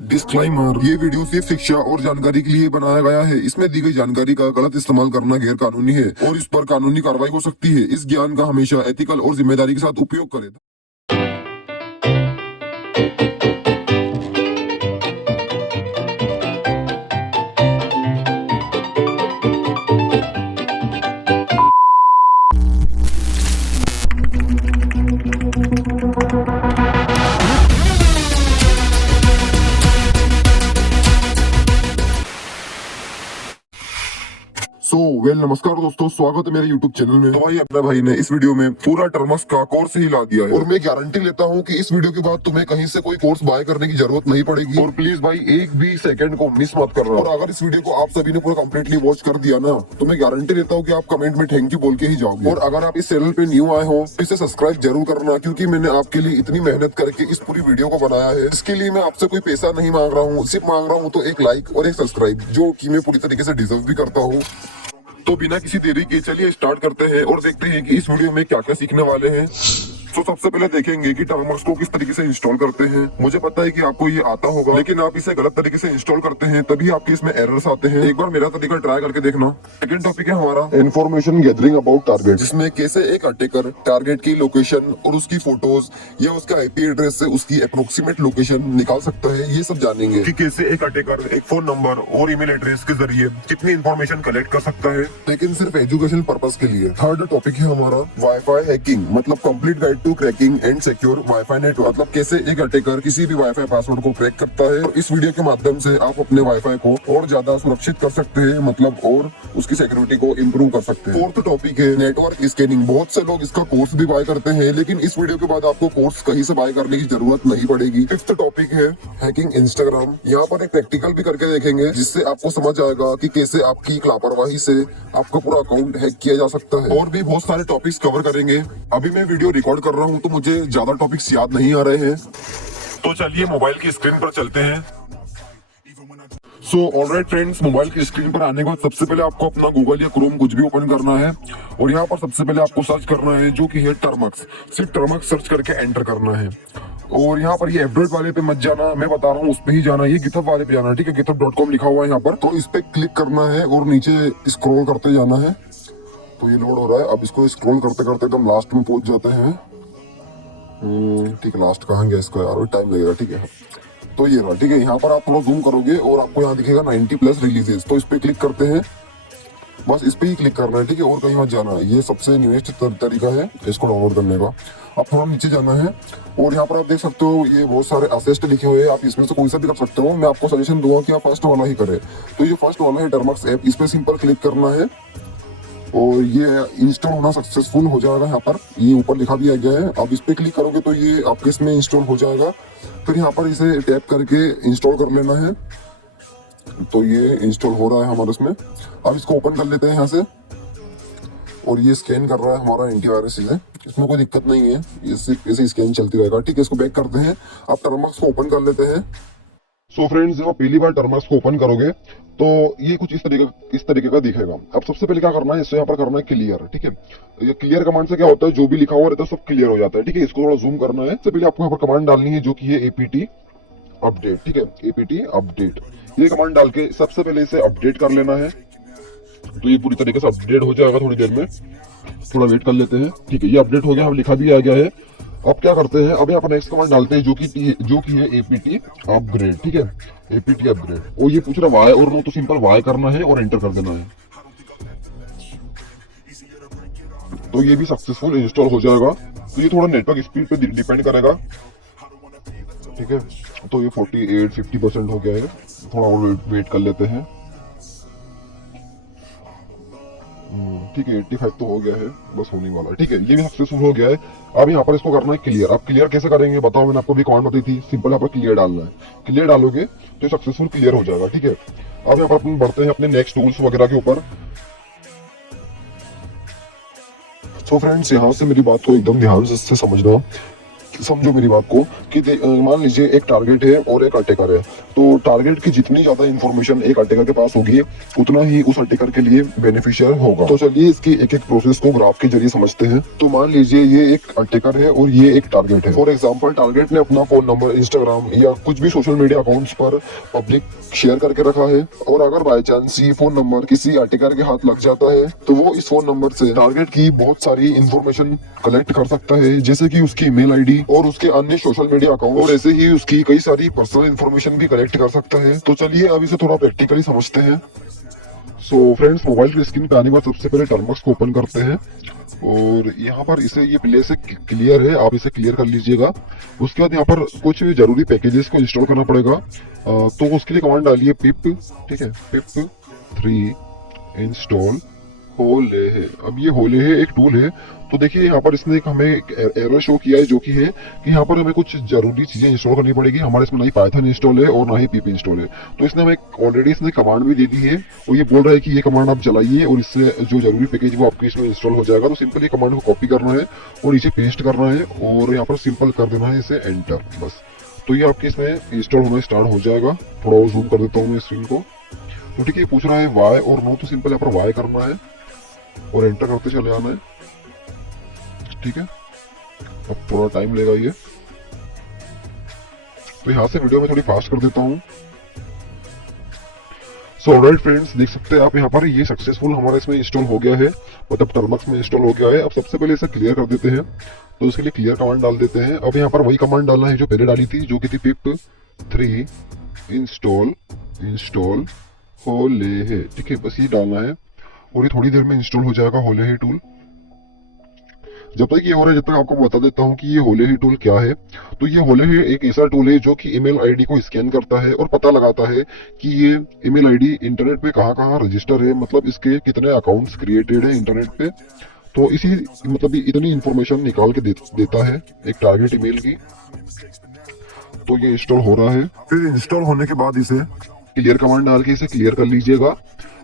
Disclaimer, ये video सिर्फ शिक्षा और जानकारी के लिए बनाया गया है। इसमें दी गई जानकारी का गलत इस्तेमाल करना गैर कानूनी है और इस पर कानूनी कार्रवाई हो सकती है। इस ज्ञान का हमेशा एथिकल और जिम्मेदारी के साथ उपयोग करें। नमस्कार दोस्तों, स्वागत है मेरे YouTube चैनल में। तो भाई अपने भाई ने इस वीडियो में पूरा टर्म्स का कोर्स ही ला दिया है और मैं गारंटी लेता हूँ कि इस वीडियो के बाद तुम्हें कहीं से कोई कोर्स बाय करने की जरूरत नहीं पड़ेगी। और प्लीज भाई एक भी सेकंड को मिस मत करना। और अगर इस वीडियो को आप सभी ने पूरा कम्प्लीटली वॉच कर दिया ना, तो मैं गारंटी लेता हूँ कि आप कमेंट में थैंक यू बोल के ही जाओगे। और अगर आप इस चैनल पे न्यू आए हो तो इसे सब्सक्राइब जरूर करना, क्योंकि मैंने आपके लिए इतनी मेहनत करके इस पूरी वीडियो को बनाया है। इसके लिए मैं आपसे कोई पैसा नहीं मांग रहा हूँ, सिर्फ मांग रहा हूँ तो एक लाइक और एक सब्सक्राइब, जो की मैं पूरी तरीके से डिजर्व भी करता हूँ। तो बिना किसी देरी के चलिए स्टार्ट करते हैं और देखते हैं कि इस वीडियो में क्या क्या सीखने वाले हैं। तो सबसे पहले देखेंगे कि टर्म्स को किस तरीके से इंस्टॉल करते हैं। मुझे पता है कि आपको ये आता होगा, लेकिन आप इसे गलत तरीके से इंस्टॉल करते हैं, तभी आपके इसमें एरर्स आते हैं। एक बार मेरा तरीका ट्राई करके देखना। सेकंड टॉपिक है हमारा इन्फॉर्मेशन गैदरिंग अबाउट टारगेट, जिसमें कैसे एक अटैकर टारगेट की लोकेशन और उसकी फोटोज या उसका आईपी एड्रेस से उसकी अप्रोक्सीमेट लोकेशन निकाल सकता है। ये सब जानेंगे कि कैसे एक अटैकर एक फोन नंबर और ईमेल एड्रेस के जरिए कितनी इन्फॉर्मेशन कलेक्ट कर सकता है, लेकिन सिर्फ एजुकेशन पर्पज के लिए। थर्ड टॉपिक है हमारा वाईफाई हैकिंग, मतलब complete guide to cracking and secure wifi network, मतलब कैसे एक अटैकर किसी भी वाईफाई पासवर्ड को क्रैक करता है। और इस वीडियो के माध्यम से आप अपने वाईफाई को और ज्यादा सुरक्षित कर सकते हैं, मतलब और उसकी सिक्योरिटी को इम्प्रूव कर सकते हैं। फोर्थ टॉपिक है नेटवर्क स्कैनिंग। बहुत से लोग इसका कोर्स भी बाय करते हैं, लेकिन इस वीडियो के बाद आपको कोर्स कहीं से बाय करने की जरूरत नहीं पड़ेगी। फिफ्थ टॉपिक है हैकिंग इंस्टाग्राम। यहाँ पर एक प्रैक्टिकल भी करके देखेंगे, जिससे आपको समझ आएगा कि कैसे आपकी एक लापरवाही से आपका पूरा अकाउंट हैक किया जा सकता है। और भी बहुत सारे टॉपिक्स कवर करेंगे। अभी मैं वीडियो रिकॉर्ड कर रहा हूँ तो मुझे ज्यादा टॉपिक्स याद नहीं आ रहे हैं, तो चलिए मोबाइल की स्क्रीन पर चलते हैं। ऑलराइट फ्रेंड्स, मोबाइल की स्क्रीन पर आने के बाद सबसे पहले आपको अपना गूगल या क्रोम कुछ भी ओपन करना है और यहाँ पर सबसे पहले आपको सर्च करना है, जो कि है टर्म्स। सिर्फ टर्म्स सर्च करके एंटर करना है। और यहाँ पर ये एपडेट वाले पे मत जाना, मैं बता रहा हूँ उस पे ही जाना। ये गिटहब वाले पे जाना, ठीक है। github.com लिखा हुआ है यहाँ पर, तो इस पे क्लिक करना है और नीचे स्क्रॉल करते जाना है। तो ये लोड हो रहा है। अब इसको स्क्रॉल करते करते एकदम लास्ट में पहुंच जाते हैं। ठीक है, लास्ट कहाँ गया इसका यार, टाइम लगेगा। ठीक है, तो ये रहा। ठीक है, यहाँ पर आप थोड़ा जूम करोगे और आपको यहाँ दिखेगा 90+ रिलीजेस, तो इस पे क्लिक करते हैं। बस इस पे ही क्लिक करना है, ठीक है, और कहीं मत जाना। ये सबसे न्यूएस्ट तरीका है इसको डाउनलोड करने का। अब थोड़ा नीचे जाना है और यहाँ पर आप देख सकते हो ये बहुत सारे असिस्ट लिखे हुए हैं। आप इसमें से कोई सा भी कर सकते हो। मैं आपको सजेशन दूंगा कि आप फर्स्ट वाला ही करें। तो ये फर्स्ट वाला है टर्म्स ऐप, इस पे सिंपल क्लिक करना है और ये इंस्टॉल होना सक्सेसफुल हो जाएगा। यहाँ पर ये ऊपर लिखा भी आ गया है। अब इस पे क्लिक करोगे तो ये आपके इसमें इंस्टॉल हो जाएगा। फिर यहाँ पर इसे टैप करके इंस्टॉल कर लेना है। तो ये इंस्टॉल हो रहा है हमारे इसमें। अब इसको ओपन कर लेते हैं यहाँ से और ये स्कैन कर रहा है हमारा एंटीवायरस चीजें। इसमें कोई दिक्कत नहीं है, ये सिर्फ ऐसे स्कैन चलती रहेगा। ठीक है, इसको बैक करते हैं। अब टर्म्स को ओपन कर लेते हैं। सो फ्रेंड्स, जब आप पहली बार टर्म्स को ओपन करोगे तो ये कुछ इस तरीके का दिखेगा। अब सबसे पहले क्या करना है, इससे यहाँ पर करना है क्लियर। ठीक है, ये क्लियर कमांड से क्या होता है, जो भी लिखा हुआ रहता है सब क्लियर हो जाता है। ठीक है, इसको थोड़ा जूम करना है। सबसे पहले आपको यहाँ पर कमांड डालनी है, जो की है APT अपडेट। ठीक है, APT अपडेट, ये कमांड डाल के सबसे पहले इसे अपडेट कर लेना है। तो ये पूरी तरीके से अपडेट हो जाएगा थोड़ी देर में, थोड़ा वेट कर लेते हैं। ठीक है, ये अपडेट हो गया, अब लिखा भी आ गया है। अब क्या करते हैं, अब यहाँ पर नेक्स्ट कमांड डालते हैं, जो की है APT अपग्रेड। ठीक है, APT अपग्रेड। और ये पूछ रहा वाई और नो, तो सिंपल वाई करना है और एंटर कर देना है। तो ये भी सक्सेसफुल इंस्टॉल हो जाएगा। तो ये थोड़ा नेटवर्क स्पीड पे डिपेंड करेगा। ठीक है, तो ये 48-50% हो गया है। थोड़ा और वेट कर लेते हैं। ठीक है, 85 तो हो गया है, बस होने वाला है। ठीक है, ये भी सक्सेसफुल हो गया है। अब यहाँ पर इसको करना है क्लियर। अब क्लियर कैसे करेंगे बताओ, मैंने आपको भी कमांड बताई थी। सिंपल यहाँ पर क्लियर डालना है। क्लियर डालोगे तो सक्सेसफुल क्लियर हो जाएगा। ठीक है, अब यहाँ पर अपन बढ़ते हैं अपने नेक्स्ट टूल्स वगैरह के ऊपर। तो फ्रेंड्स, यहाँ से मेरी बात को एकदम ध्यान से समझना, समझो मेरी बात को कि मान लीजिए एक टारगेट है और एक अटैकर है, तो टारगेट की जितनी ज्यादा इंफॉर्मेशन एक अटैकर के पास होगी उतना ही उस अटैकर के लिए बेनिफिशियल होगा। तो चलिए इसकी एक एक प्रोसेस को ग्राफ के जरिए समझते हैं। तो मान लीजिए ये एक अटैकर है और ये एक टारगेट है। फॉर एग्जाम्पल टारगेट ने अपना फोन नंबर इंस्टाग्राम या कुछ भी सोशल मीडिया अकाउंट्स पर पब्लिक शेयर करके रखा है, और अगर बाय चांस ये फोन नंबर किसी अटैकर के हाथ लग जाता है तो वो इस फोन नंबर से टारगेट की बहुत सारी इंफॉर्मेशन कलेक्ट कर सकता है, जैसे कि उसकी ईमेल आईडी और उसके अन्य सोशल मीडिया अकाउंट, और ऐसे ही उसकी कई सारी पर्सनल इंफॉर्मेशन भी कलेक्ट कर सकता है। तो चलिए अब इसे थोड़ा प्रैक्टिकली समझते हैं। सो फ्रेंड्स, मोबाइल की स्क्रीन पे आने के बाद सबसे पहले टर्मक्स को ओपन करते हैं, और यहाँ पर इसे ये प्ले से क्लियर है, आप इसे क्लियर कर लीजिएगा। उसके बाद यहाँ पर कुछ जरूरी पैकेजेस को इंस्टॉल करना पड़ेगा, तो उसके लिए कमांड डालिए पिप, ठीक है, पिप 3 इंस्टॉल होले है। अब ये होले है एक टूल है, तो देखिए यहाँ पर इसने एक हमें एरर शो किया है, जो कि है कि यहाँ पर हमें कुछ जरूरी चीजें इंस्टॉल करनी पड़ेगी। हमारे इसमें ना ही पाइथन इंस्टॉल है और ना ही पीपी इंस्टॉल है, तो इसने हमें ऑलरेडी इसने कमांड भी दे दी है, और ये बोल रहा है कि ये कमांड आप चलाइए और इससे जो जरूरी पैकेज वो आपके इसमें इंस्टॉल हो जाएगा। तो सिंपल ये कमांड को कॉपी करना है और नीचे पेस्ट करना है, और यहाँ पर सिंपल कर देना है इसे एंटर, बस। तो ये आपके इसमें इंस्टॉल होना स्टार्ट हो जाएगा। थोड़ा और जूम कर देता हूँ मैं स्क्रीन को। तो ठीक है, पूछ रहा है वाई और नो, तो सिंपल यहाँ पर वाई करना है और एंटर करते चले आना है, ठीक है। अब थोड़ा टाइम लेगा ये, तो यहाँ से वीडियो में थोड़ी फास्ट कर देता हूँ। सो ऑलराइट फ्रेंड्स, देख सकते हैं आप यहाँ पर ये सक्सेसफुल हमारा इसमें इंस्टॉल हो गया है, मतलब टर्मक्स में इंस्टॉल हो गया है। अब सबसे पहले इसे क्लियर कर देते हैं, तो इसके लिए क्लियर कमांड डाल देते हैं। अब यहाँ पर वही कमांड डालना है जो पहले डाली थी, जो कि थी पिप 3 इंस्टॉल होले है, ठीक है, बस ये डालना है, और ये थोड़ी देर में इंस्टॉल हो जाएगा होले ही टूल। जब तक ये हो रहा है, जब तक आपको बता देता हूँ कि ये होले ही टूल क्या है। तो ये होले ही एक ऐसा टूल है जो कि ईमेल आईडी को स्कैन करता है और पता लगाता है कि ये ईमेल आईडी इंटरनेट पे कहाँ कहाँ रजिस्टर है, मतलब इसके कितने अकाउंट्स क्रिएटेड है इंटरनेट पे। तो इसी मतलब इतनी इंफॉर्मेशन निकाल के देता है एक टारगेट ईमेल की। तो ये इंस्टॉल हो रहा है। फिर इंस्टॉल होने के बाद इसे क्लियर कमांड डाल के इसे क्लियर कर लीजिएगा।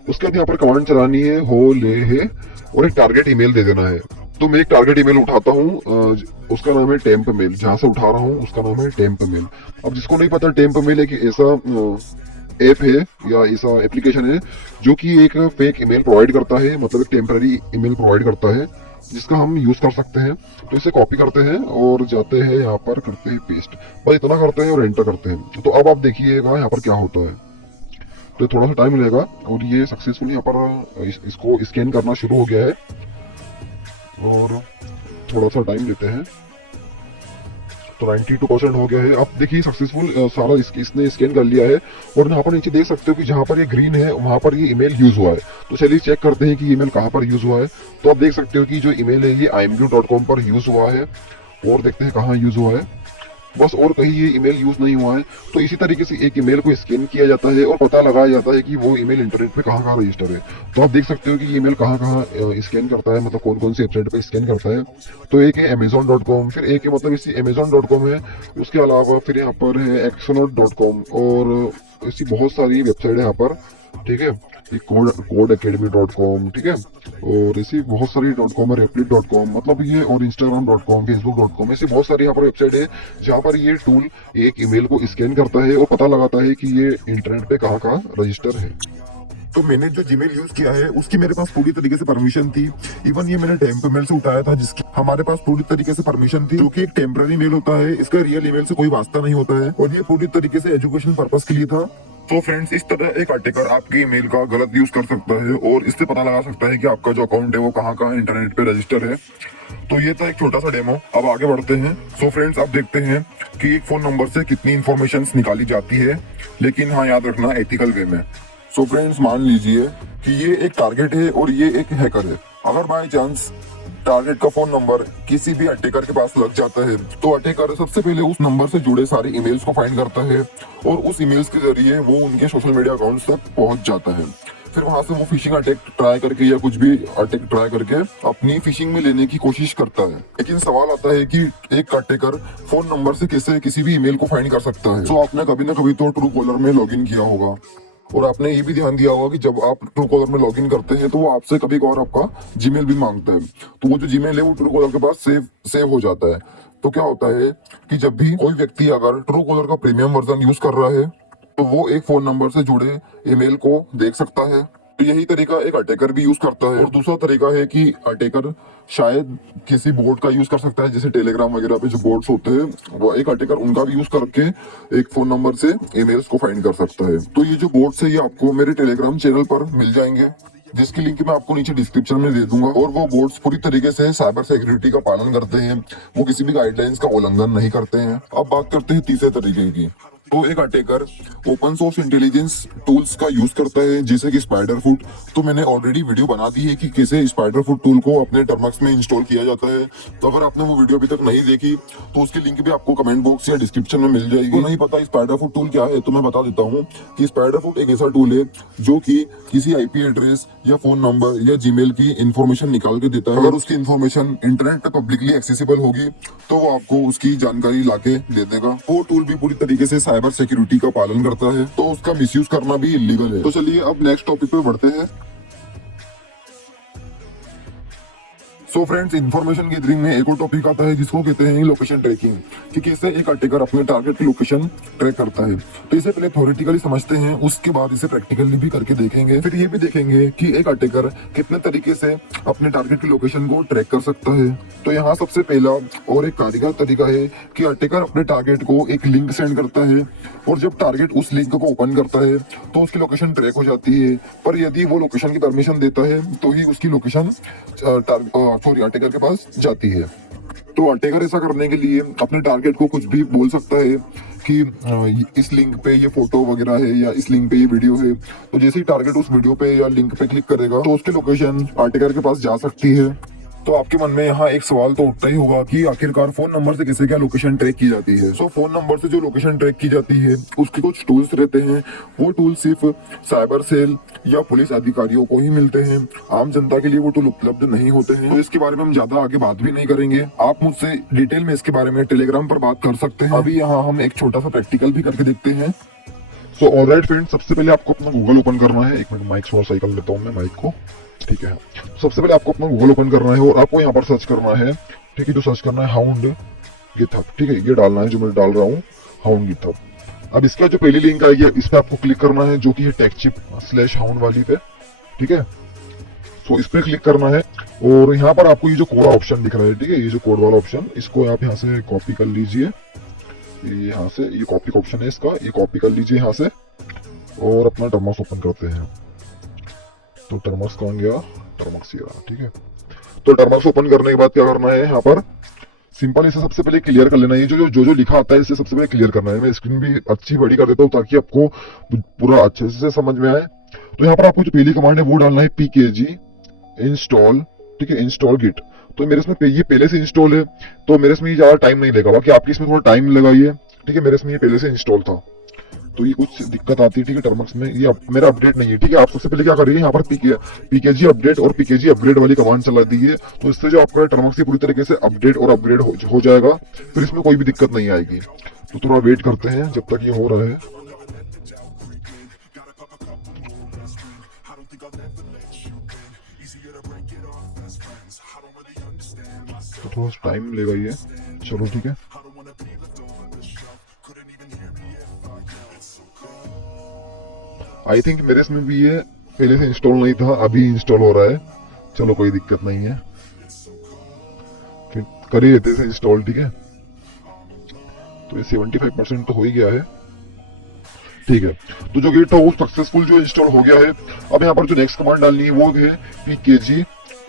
उसके बाद यहाँ पर कमांड चलानी है होले है, और एक टारगेट ईमेल दे देना है। तो मैं एक टारगेट ईमेल उठाता हूँ, उसका नाम है टेम्प मेल। जहां से उठा रहा हूँ उसका नाम है टेम्प मेल। अब जिसको नहीं पता, टेम्प मेल एक ऐसा ऐप है या ऐसा एप्लीकेशन है जो कि एक फेक ईमेल प्रोवाइड करता है, मतलब एक टेम्पररी ईमेल प्रोवाइड करता है, जिसका हम यूज कर सकते हैं। तो इसे कॉपी करते हैं और जाते हैं यहाँ पर, करते हैं पेस्ट, बस इतना करते हैं और एंटर करते हैं। तो अब आप देखिएगा यहाँ पर क्या होता है। तो थोड़ा सा टाइम लगेगा, और ये सक्सेसफुली यहाँ पर इसको स्कैन करना शुरू हो गया है, और थोड़ा सा टाइम लेते हैं। तो 92% हो गया है। अब देखिए सक्सेसफुल सारा इसने स्कैन कर लिया है, और यहाँ पर नीचे देख सकते हो कि जहाँ पर ये ग्रीन है वहां पर ये ईमेल यूज हुआ है। तो चलिए चेक करते हैं कि ईमेल कहाँ पर यूज हुआ है। तो आप देख सकते हो कि जो ईमेल है ये imdu.com पर यूज हुआ है, और देखते हैं कहाँ यूज हुआ है, बस, और कहीं ये ईमेल यूज नहीं हुआ है। तो इसी तरीके से एक ईमेल को स्कैन किया जाता है और पता लगाया जाता है कि वो ईमेल इंटरनेट पे कहाँ कहाँ रजिस्टर है। तो आप देख सकते हो कि ईमेल कहाँ कहाँ स्कैन करता है, मतलब कौन कौन सी वेबसाइट पे स्कैन करता है। तो एक है amazon.com, फिर एक है मतलब इसी amazon.com है, उसके अलावा फिर यहाँ पर है exonaut.com, और ऐसी बहुत सारी वेबसाइट है यहाँ पर, ठीक है। codeacademy.com, ठीक है, और ऐसी बहुत सारी .com है, replit.com, मतलब ये, और instagram.com, facebook.com, ऐसी बहुत सारी यहाँ पर वेबसाइट है जहाँ पर ये टूल एक ईमेल को स्कैन करता है और पता लगाता है कि ये इंटरनेट पे कहाँ कहाँ रजिस्टर है। तो मैंने जो जीमेल यूज किया है उसकी मेरे पास पूरी तरीके से परमिशन थी। इवन ये मैंने टेम्प मेल से उठाया था, जिसकी हमारे पास पूरी तरीके से परमिशन थी, जो कि एक टेम्पररी मेल होता है, इसका रियल ईमेल से कोई वास्ता नहीं होता है, और ये पूरी तरीके से एजुकेशन पर्पस के लिए था। तो फ्रेंड्स, इस तरह एक अटैकर आपके ईमेल का गलत यूज कर सकता है और इससे पता लगा सकता है कि आपका जो अकाउंट है वो कहाँ कहाँ इंटरनेट पे रजिस्टर है। तो ये था एक छोटा सा डेमो। अब आगे बढ़ते हैं। सो फ्रेंड्स, अब देखते हैं कि एक फोन नंबर से कितनी इंफॉर्मेशन निकाली जाती है, लेकिन हाँ, याद रखना एथिकल वे में। सो फ्रेंड्स, मान लीजिए कि ये एक टारगेट है और ये एक हैकर है। अगर बाय चांस टारगेट का फोन नंबर किसी भी अटैकर के पास लग जाता है, तो अटैकर सबसे पहले उस नंबर से जुड़े सारे ईमेल्स को फाइंड करता है, और उस ईमेल्स के जरिए वो उनके सोशल मीडिया अकाउंट्स तक पहुंच जाता है। फिर वहां से वो फिशिंग अटैक ट्राई करके या कुछ भी अटैक ट्राई करके अपनी फिशिंग में लेने की कोशिश करता है। लेकिन सवाल आता है कि एक अटैकर फोन नंबर से कैसे किसी भी ईमेल को फाइंड कर सकता है। तो आपने कभी ना कभी तो ट्रू कॉलर में लॉगिन किया होगा, और आपने ये भी ध्यान दिया होगा कि जब आप ट्रू कॉलर में लॉगिन करते हैं तो वो आपसे कभी कभार आपका जीमेल भी मांगता है। तो वो जो जीमेल है वो ट्रू कॉलर के पास सेव हो जाता है। तो क्या होता है कि जब भी कोई व्यक्ति अगर ट्रू कॉलर का प्रीमियम वर्जन यूज कर रहा है तो वो एक फोन नंबर से जुड़े ईमेल को देख सकता है। तो यही तरीका एक अटैकर भी यूज करता है। और दूसरा तरीका है कि अटैकर शायद किसी बोट का यूज कर सकता है, जैसे टेलीग्राम वगैरह पे जो बोट्स होते हैं वो एक अटैकर उनका भी यूज करके एक फोन नंबर से ईमेल्स को फाइंड कर सकता है। तो ये जो बोट्स है ये आपको मेरे टेलीग्राम चैनल पर मिल जाएंगे, जिसकी लिंक मैं आपको नीचे डिस्क्रिप्शन में दे दूंगा। और वो बोर्ड्स पूरी तरीके से साइबर सिक्योरिटी का पालन करते हैं, वो किसी भी गाइडलाइंस का उल्लंघन नहीं करते हैं। अब बात करते हैं तीसरे तरीके की। तो एक attacker open source intelligence tools का यूज करता है, जैसे कि स्पाइडरफुट। तो मैंने ऑलरेडी वीडियो बना दी है कि कैसे स्पाइडरफुट टूल को अपने टर्मक्स में इंस्टॉल किया जाता है। तो अगर आपने वो वीडियो अभी तक नहीं देखी तो उसकी लिंक भी आपको कमेंट बॉक्स या डिस्क्रिप्शन में मिल जाएगी। तो नहीं पता स्पाइडरफुट टूल क्या है तो मैं बता देता हूँ कि स्पाइडरफुट एक ऐसा टूल है जो कि किसी आईपी एड्रेस या फोन नंबर या जीमेल की इंफॉर्मेशन निकाल के देता है। अगर उसकी इंफॉर्मेशन इंटरनेट पे पब्लिकली एक्सेसिबल होगी तो वो आपको उसकी जानकारी लाके दे देगा। वो टूल भी पूरी तरीके से साइबर सिक्योरिटी का पालन करता है, तो उसका मिसयूज करना भी इलीगल है। तो चलिए अब नेक्स्ट टॉपिक पे बढ़ते हैं। सो फ्रेंड्स, इन्फॉर्मेशन गैदरिंग में एक और टॉपिक आता है जिसको कहते हैं लोकेशन ट्रैकिंग, कि कैसे एक अटैकर अपने टारगेट की लोकेशन ट्रैक करता है। तो इसे पहले थ्योरेटिकली समझते हैं, उसके बाद इसे प्रैक्टिकली भी करके देखेंगे। फिर ये भी देखेंगे कि एक अटैकर कितने तरीके से अपने टारगेट की लोकेशन को ट्रैक कर सकता है। तो यहाँ सबसे पहला और एक कारगर तरीका है कि अटैकर अपने टारगेट को एक लिंक सेंड करता है, और जब टारगेट उस लिंक को ओपन करता है तो उसकी लोकेशन ट्रैक हो जाती है। पर यदि वो लोकेशन की परमिशन देता है तो ही उसकी लोकेशन अटैकर के पास जाती है। तो अटैकर ऐसा करने के लिए अपने टारगेट को कुछ भी बोल सकता है कि इस लिंक पे ये फोटो वगैरह है या इस लिंक पे ये वीडियो है। तो जैसे ही टारगेट उस वीडियो पे या लिंक पे क्लिक करेगा तो उसकी लोकेशन अटैकर के पास जा सकती है। तो आपके मन में यहाँ एक सवाल तो उठता ही होगा कि आखिरकार फोन नंबर से कैसे क्या लोकेशन ट्रैक की जाती है। सो फोन नंबर से जो लोकेशन ट्रैक की जाती है उसके कुछ टूल्स रहते हैं। वो टूल सिर्फ साइबर सेल या पुलिस अधिकारियों को ही मिलते हैं, आम जनता के लिए वो टूल उपलब्ध नहीं होते हैं। तो इसके बारे में हम ज्यादा आगे बात भी नहीं करेंगे, आप मुझसे डिटेल में इसके बारे में टेलीग्राम पर बात कर सकते हैं। अभी यहाँ हम एक छोटा सा प्रैक्टिकल भी करके देखते हैं। सो ऑलराइट फ्रेंड्स, सबसे पहले आपको अपना गूगल ओपन करना है। एक मिनट, माइक स्मॉल साइकिल लेता हूँ मैं माइक को, ठीक है। सबसे पहले आपको अपना गूगल ओपन करना है और आपको यहाँ पर सर्च करना है, ठीक है। जो सर्च करना है हाउंड गिटहब, ठीक है, ये डालना है जो मैं डाल रहा हूँ, हाउंड गिटहब। अब इसका जो पहली लिंक आएगी इस पे आपको क्लिक करना है, जो कि है techchip/hound वाली पे, ठीक है। तो इस पे क्लिक करना है और यहाँ पर आपको ये जो कोड ऑप्शन दिख रहा है, ठीक है, ये जो कोड वाला ऑप्शन, इसको आप यहाँ से कॉपी कर लीजिए। ये यहाँ से ये कॉपी का ऑप्शन है इसका, ये कॉपी कर लीजिए यहाँ से और अपना टर्मक्स ओपन करते हैं। तो टर्मक्स कौन गया, टर्मक्स ये रहा, ठीक है। तो टर्मक्स ओपन करने के बाद क्या करना है, यहाँ पर सिंपल इसे सबसे पहले क्लियर कर लेना है। ये जो लिखा आता है इसे सबसे पहले क्लियर करना है। मैं स्क्रीन भी अच्छी बड़ी कर देता हूँ ताकि आपको पूरा अच्छे से समझ में आए। तो यहाँ पर आपको जो पहली कमांड है वो डालना है pkg इंस्टॉल, ठीक है, इंस्टॉल गिट। तो मेरे इसमें ये पहले से इंस्टॉल है तो मेरे इसमें ज्यादा टाइम नहीं लगा, बाकी आपकी इसमें थोड़ा टाइम लगाइए, ठीक है। मेरे इसमें ये पहले से इंस्टॉल था तो ये कुछ दिक्कत आती है, ठीक है। टर्मक्स में ये मेरा अपडेट नहीं है, ठीक है। आप सबसे पहले क्या करिए, यहाँ पर पीकेजी अपडेट और पीकेजी अपग्रेड वाली कमांड चला दीजिए। तो इससे जो आपका टर्मक्स पूरी तरीके से अपडेट और अपग्रेड हो जाएगा, फिर इसमें कोई भी दिक्कत नहीं आएगी। तो थोड़ा वेट करते हैं जब तक ये हो रहा है। तो थोड़ा टाइम लेगा ये, चलो ठीक है। आई थिंक मेरे इसमें भी ये पहले से इंस्टॉल नहीं था, अभी इंस्टॉल हो रहा है। चलो कोई दिक्कत नहीं है, फिर कर ही लेते हैं इंस्टॉल, ठीक है। तो ये 75% तो हो ही गया है, ठीक है। तो जो गेट था वो सक्सेसफुल जो इंस्टॉल हो गया है। अब यहाँ पर जो नेक्स्ट कमांड डालनी है वो है pkg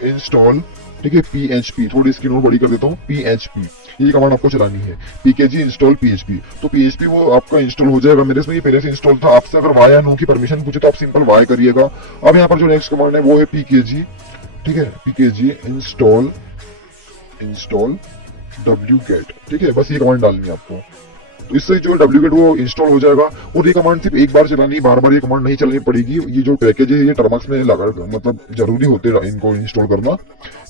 इंस्टॉल, ठीक है, php। थोड़ी स्क्रीन और बड़ी कर देता हूँ, php ये कमांड आपको चलानी है, pkg इंस्टॉल php। तो php वो आपका इंस्टॉल हो जाएगा। मेरे इसमें ये पहले से इंस्टॉल था। आपसे अगर वाई या नो की परमिशन पूछे तो आप सिंपल वाई करिएगा। अब यहाँ पर जो नेक्स्ट कमांड है वो है pkg, ठीक है, pkg इंस्टॉल wget, ठीक है। बस ये कमांड डालनी है आपको। तो इससे जो wget वो इंस्टॉल हो जाएगा। और ये कमांड सिर्फ एक बार चलानी, बार बार ये कमांड नहीं चलनी पड़ेगी। ये जो पैकेज है ये टर्मक्स में लगा, मतलब जरूरी होते हैं इनको इंस्टॉल करना,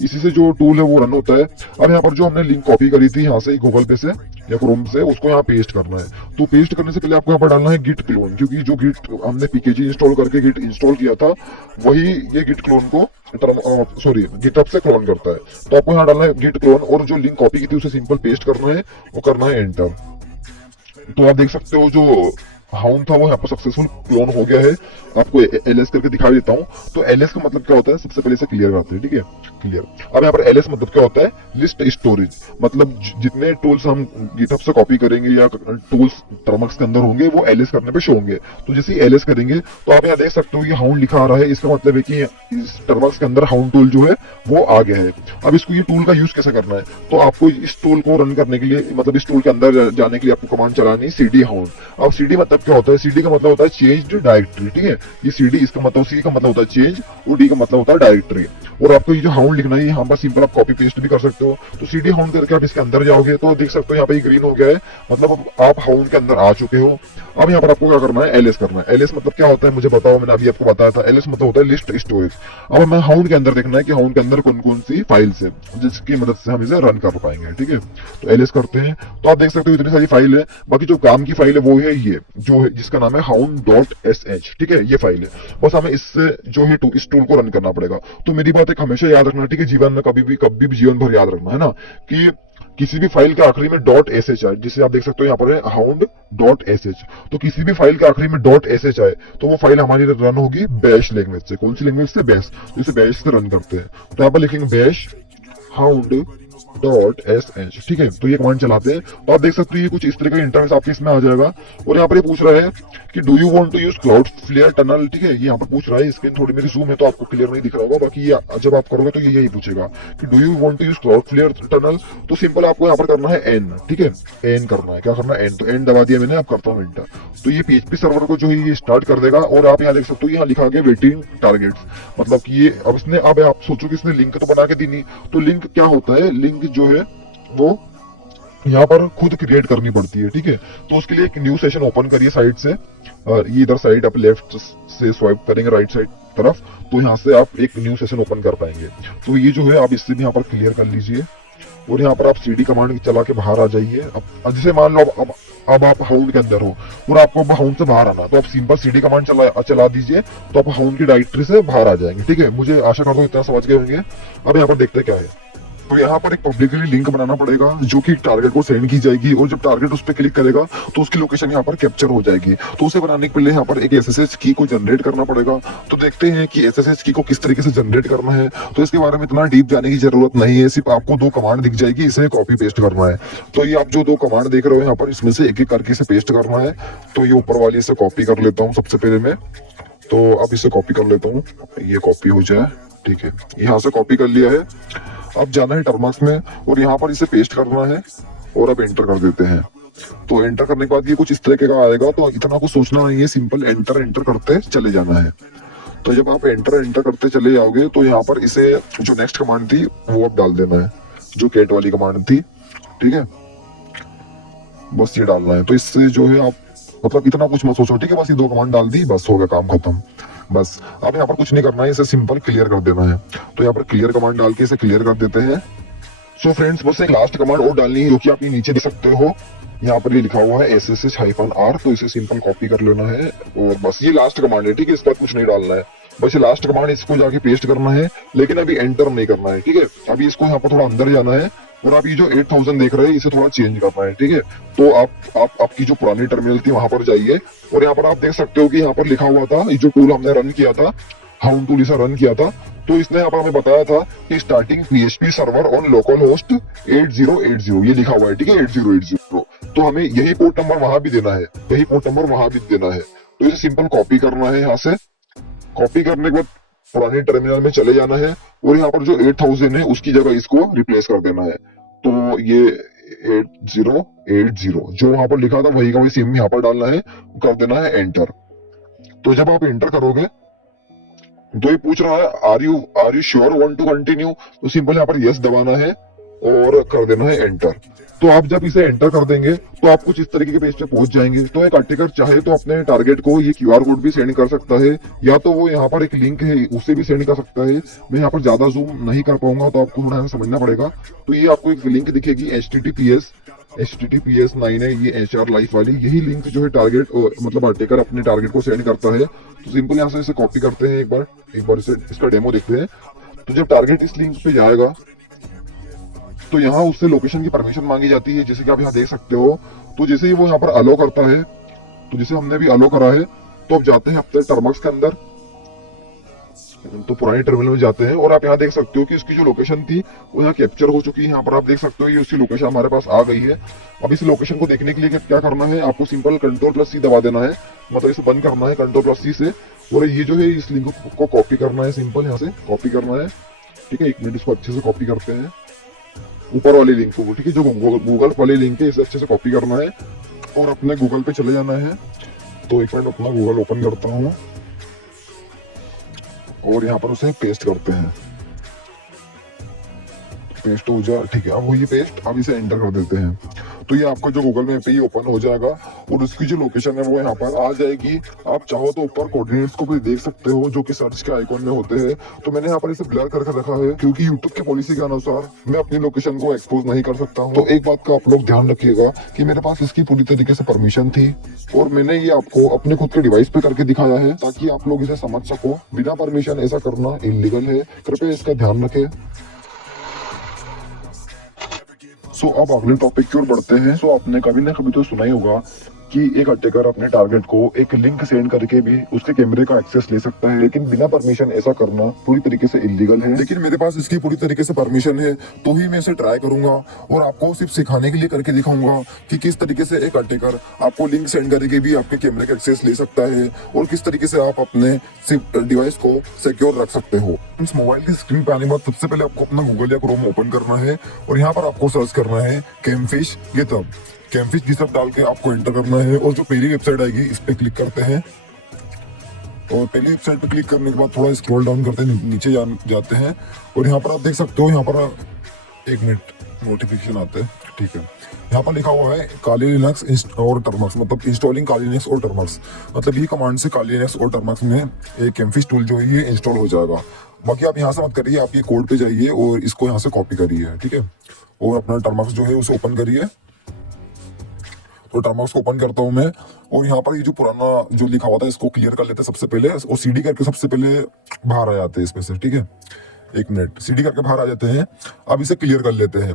इसी से जो टूल है वो रन होता है। अब यहाँ पर जो हमने लिंक कॉपी करी थी यहाँ से गूगल पे से या क्रोम से, उसको यहाँ पेस्ट करना है। तो पेस्ट करने से पहले आपको यहाँ पर डालना है गिट क्लोन, क्योंकि जो गिट हमने pkg इंस्टॉल करके गिट इंस्टॉल किया था वही ये गिट क्लोन को गिटहब से क्लोन करता है। तो आपको यहाँ डालना है गिट क्लोन, और जो लिंक कॉपी की थी उसे सिंपल पेस्ट करना है, वो करना है एंटर। तो आप देख सकते हो जो हाउंड था वो यहाँ पर सक्सेसफुल क्लोन हो गया है। आपको एलएस करके दिखा देता हूँ। तो एलएस का मतलब क्या होता है, सबसे पहले इसे क्लियर करते हैं, ठीक है। क्लियर। अब यहाँ पर एलएस मतलब क्या होता है, लिस्ट स्टोरेज, मतलब जितने टूल्स हम गिटहब से कॉपी करेंगे या टूल्स टर्मक्स के अंदर होंगे वो एलएस करने पे शो होंगे। तो जैसे ही एलएस करेंगे तो आप यहाँ देख सकते हो ये हाउंड लिखा आ रहा है, इसका मतलब है कि इस टर्मक्स के अंदर हाउंड टूल जो है वो आ गया है। अब इसको ये टूल का यूज कैसे करना है, तो आपको इस टूल को रन करने के लिए, मतलब इस टूल के अंदर जाने के लिए आपको कमांड चलानी है cd हाउंड। अब cd मतलब क्या होता है, cd का मतलब होता है चेंज्ड डायरेक्टरी, ठीक है। ये cd इसका मतलब, c का मतलब होता है चेंज, और d का मतलब होता है डायरेक्टरी। और आपको ये जो हाउंड लिखना है यहाँ पर सिंपल आप कॉपी पेस्ट भी कर सकते हो। तो cd हाउंड करके आप इसके अंदर जाओगे तो देख सकते हो यहाँ पे ग्रीन हो गया है, मतलब आप हाउंड के अंदर आ चुके हो। अब यहाँ पर आपको क्या करना है, एलएस करना है। एलएस मतलब क्या होता है मुझे बताओ, मैंने अभी आपको बताया था। एलएस मतलब होता है लिस्ट स्टोरेज। अब हमें हाउंड के अंदर देखना है कि हाउंड के अंदर कौन कौन सी फाइल्स है जिसकी मदद से हम इसे रन कर पाएंगे, ठीक है। तो एलएस करते हैं तो आप देख सकते हो इतनी सारी फाइल है। बाकी जो काम की फाइल है वो है ये, जो है जिसका नाम है hound.sh, ठीक है। ये फाइल है, बस हमें इससे जो है इस टूल को रन करना पड़ेगा। तो मेरी बात एक हमेशा याद रखना, ठीक है, जीवन में कभी भी जीवन भर याद रखना है ना, कि किसी भी फाइल के आखिरी में डॉट एस एच आए, जिसे आप देख सकते हो यहाँ पर है hound.sh। तो किसी भी फाइल के आखिरी में डॉट एस एच आए तो वो फाइल हमारी रन होगी बैश लैंग्वेज से। कौन सी लैंग्वेज से, बैश। तो इसे बैश से रन करते हैं। तो यहाँ पर लिखेंगे बैश hound.sh, ठीक है। तो ये कमांड चलाते हैं तो आप देख सकते हो ये कुछ इस तरह का इंटरफेस आपके इसमें आ जाएगा। और यहाँ पर ये पूछ रहा है कि do you want to use Cloudflare tunnel, ठीक है। ये यहाँ पर पूछ रहा है, स्क्रीन थोड़ी मेरी जूम है तो आपको क्लियर नहीं दिख रहा होगा, बाकी ये जब आप करोगे तो ये यही पूछेगा कि do you want to use Cloudflare tunnel. तो सिंपल आपको यहाँ पर करना है एन, ठीक है, एन करना है। क्या करना है, एन। तो एन दबा दिया मैंने, अब करता हूँ एंटर। तो ये पीएचपी सर्वर को जो है ये स्टार्ट कर देगा। और आप यहाँ देख सकते हो यहाँ लिखा गया वेटिंग टारगेट्स, मतलब कि ये अब इसने, अब आप सोचो कि इसने लिंक तो बना के दी नहीं। तो लिंक क्या होता है, लिंक जो है वो यहाँ पर खुद क्रिएट करनी पड़ती है, ठीक है। तो उसके लिए एक न्यू सेशन ओपन करिए साइड से, और ये इधर साइड आप लेफ्ट से स्वाइप करेंगे राइट साइड तरफ, तो यहाँ से आप एक न्यू सेशन ओपन कर पाएंगे। तो ये जो है आप इससे भी यहाँ पर क्लियर कर लीजिए। और यहाँ पर आप cd कमांड चला के बाहर आ जाइए। अब जैसे मान लो अब आप हाउंड के अंदर हो और आपको अब हाउंड से बाहर आना, तो आप सिंपल cd कमांड चला दीजिए, तो आप हाउंड की डायरेक्टरी से बाहर आ जाएंगे, ठीक है। मुझे आशा करता हूँ इतना समझ गए होंगे। अब यहाँ पर देखते क्या है, तो यहाँ पर एक पब्लिकली लिंक बनाना पड़ेगा जो कि टारगेट को सेंड की जाएगी, और जब टारगेट उस पर क्लिक करेगा तो उसकी लोकेशन यहाँ पर कैप्चर हो जाएगी। तो उसे बनाने के पहले यहाँ पर एक एसएसएच की को जनरेट करना पड़ेगा। तो देखते हैं कि एसएसएच की को किस तरीके से जनरेट करना है। तो इसके बारे में इतना डीप जाने की जरूरत नहीं है, सिर्फ आपको दो कमांड दिख जाएगी, इसे कॉपी पेस्ट करना है। तो ये आप जो दो कमांड देख रहे हो यहाँ पर, इसमें से एक एक करके इसे पेस्ट करना है। तो ये ऊपर वाली इसे कॉपी कर लेता हूँ सबसे पहले मैं। तो अब इसे कॉपी कर लेता हूँ, ये कॉपी हो जाए, ठीक है। यहाँ से कॉपी कर लिया है। अब जाना है टर्मक्स में और यहाँ पर इसे पेस्ट करना है और अब एंटर कर देते हैं। तो एंटर करने के बाद ये कुछ इस तरीके का आएगा। तो इतना कुछ सोचना नहीं है, सिंपल एंटर एंटर करते चले जाना है। तो जब आप एंटर एंटर करते चले जाओगे तो यहाँ पर इसे जो नेक्स्ट कमांड थी वो अब डाल देना है, जो कैट वाली कमांड थी, ठीक है। बस ये डालना है। तो इससे जो है आप, मतलब इतना कुछ मत सोचो, ठीक है। बस ये दो कमांड डाल दी, बस हो गया काम खत्म। बस अब यहाँ पर कुछ नहीं करना है, इसे सिंपल क्लियर कर देना है। तो यहाँ पर क्लियर कमांड डाल के इसे क्लियर कर देते हैं। सो फ्रेंड्स, बस एक लास्ट कमांड और डालनी है जो कि आप ये नीचे देख सकते हो, यहाँ पर ये लिखा हुआ है SSH-R। तो इसे सिंपल कॉपी कर लेना है और बस ये लास्ट कमांड है, ठीक है। इसका कुछ नहीं डालना है, बस ये लास्ट कमांड, इसको जाके पेस्ट करना है, लेकिन अभी एंटर नहीं करना है, ठीक है। अभी इसको यहाँ पर थोड़ा अंदर जाना है और आप ये जो 8000 देख रहे हैं इसे थोड़ा चेंज करना है, ठीक है। तो आप आपकी जो पुरानी टर्मिनल थी वहां पर जाइए और यहाँ पर आप देख सकते हो कि यहाँ पर लिखा हुआ था, ये जो टूल हमने रन किया था, हाउंड टूल इसे रन किया था, तो इसने यहाँ पर हमें बताया था कि starting PHP server on local host 8080, ये लिखा हुआ है, ठीक है, 8080। तो हमें यही पोर्ट नंबर वहां भी देना है, यही पोर्ट नंबर वहां भी देना है। तो इसे सिंपल कॉपी करना है, यहाँ से कॉपी करने के बाद पुराने टर्मिनल में चले जाना है और यहाँ पर जो 8000 है उसकी जगह इसको रिप्लेस कर देना है। तो ये 8080 जो वहां पर लिखा था वही का वही सेम यहाँ पर डालना है, कर देना है एंटर। तो जब आप एंटर करोगे तो ये पूछ रहा है are you sure want to continue. तो सिंपल यहाँ पर यस दबाना है और कर देना है एंटर। तो आप जब इसे एंटर कर देंगे तो आप कुछ इस तरीके के पेज पे पहुंच जाएंगे। तो एक अटैकर चाहे तो अपने टारगेट को ये QR कोड भी सेंड कर सकता है, या तो वो यहाँ पर एक लिंक है उसे भी सेंड कर सकता है। मैं यहाँ पर ज्यादा जूम नहीं कर पाऊंगा तो आपको थोड़ा समझना पड़ेगा। तो ये आपको एक लिंक दिखेगी HTTPS 9 है ये HR लाइफ वाली, यही लिंक जो है टारगेट मतलब अटैकर अपने टारगेट को सेंड करता है। तो सिंपल यहाँ से इसे कॉपी करते हैं, एक बार इसे इसका डेमो देखते हैं। तो जब टारगेट इस लिंक पे जाएगा तो यहाँ उससे लोकेशन की परमिशन मांगी जाती है, जैसे कि आप यहाँ देख सकते हो। तो जैसे ही वो यहाँ पर अलो करता है, तो जैसे हमने भी अलो करा है, तो अब जाते हैं अपने टर्मक्स के अंदर। तो पुरानी टर्मिनल में जाते हैं और आप यहाँ देख सकते हो कि उसकी जो लोकेशन थी वो यहाँ कैप्चर हो चुकी है। यहाँ पर आप देख सकते हो ये उसकी लोकेशन हमारे पास आ गई है। अब इस लोकेशन को देखने के लिए क्या करना है, आपको सिंपल Ctrl+C दबा देना है, मतलब इसे बंद करना है Ctrl+C से। और ये जो है इस लिंक को कॉपी करना है, सिंपल यहाँ से कॉपी करना है। ठीक है, 1 मिनट इसको अच्छे से कॉपी करते हैं, ऊपर वाली लिंक को। ठीक है, जो गूगल वाली लिंक है इसे अच्छे से कॉपी करना है और अपने गूगल पे चले जाना है। तो 1 मिनट अपना गूगल ओपन करता हूँ और यहाँ पर उसे पेस्ट करते हैं। पेस्ट हो जाए, ठीक है, अब वो ये पेस्ट, अब इसे एंटर कर देते हैं। तो ये आपका जो गूगल मैप पे ये ओपन हो जाएगा और उसकी जो लोकेशन है वो यहाँ पर आ जाएगी। आप चाहो तो ऊपर कोऑर्डिनेट्स को भी देख सकते हो जो कि सर्च के आइकॉन में होते हैं। तो मैंने यहाँ पर इसे ब्लर करके रखा है क्योंकि यूट्यूब की पॉलिसी के अनुसार मैं अपनी लोकेशन को एक्सपोज नहीं कर सकता हूँ। तो एक बात का आप लोग ध्यान रखिएगा कि मेरे पास इसकी पूरी तरीके से परमिशन थी और मैंने ये आपको अपने खुद के डिवाइस पे करके दिखाया है ताकि आप लोग इसे समझ सको। बिना परमिशन ऐसा करना इलीगल है, कृपया इसका ध्यान रखें। सो अब अगले टॉपिक की ओर बढ़ते हैं। सो आपने कभी ना कभी तो सुना ही होगा कि एक अटैकर अपने टारगेट को एक लिंक सेंड करके भी उसके कैमरे का एक्सेस ले सकता है, लेकिन बिना परमिशन ऐसा करना पूरी तरीके से इलीगल है। लेकिन मेरे पास इसकी पूरी तरीके से परमिशन है, तो ही मैं इसे ट्राई करूंगा और आपको सिर्फ सिखाने के लिए करके दिखाऊंगा कि किस तरीके से एक अटैकर आपको लिंक सेंड करके भी आपके कैमरे का एक्सेस ले सकता है और किस तरीके से आप अपने डिवाइस को सिक्योर रख सकते हो। इस मोबाइल की स्क्रीन पे आने के बाद सबसे पहले आपको अपना गूगल या क्रोम ओपन करना है और यहाँ पर आपको सर्च करना है कैमफिश गिटहब। कैमफिश गिटहब डाल के आपको एंटर करना है और जो पहली वेबसाइट आएगी इस पे क्लिक करते हैं। और पहली वेबसाइट पे क्लिक करने के बाद थोड़ा स्क्रॉल डाउन करते हैं, नीचे जाते हैं और यहाँ पर आप देख सकते हो, यहाँ पर 1 मिनट नोटिफिकेशन आता है, ठीक है। यहाँ पर लिखा हुआ है काली लिनक्स और टर्मक्स, मतलब इंस्टॉलिंग काली लिनक्स और टर्मक्स, मतलब ये कमांड से काली लिनक्स और टर्मक्स में एक कैमफिश टूल जो है ये इंस्टॉल हो जाएगा। बाकी आप यहाँ से मत करिए, आप ये कोड पे जाइए और इसको यहाँ से कॉपी करिए, ठीक है। और अपना टर्मक्स जो है उसे ओपन करिए। तो टर्मक्स को ओपन करता हूँ मैं और यहाँ पर ये जो पुराना जो लिखा हुआ था इसको क्लियर कर लेते हैं सबसे पहले, और सीडी करके सबसे पहले बाहर आ जाते हैं इसमें से, ठीक है। 1 मिनट, सीडी करके बाहर आ जाते हैं। अब इसे क्लियर कर लेते हैं।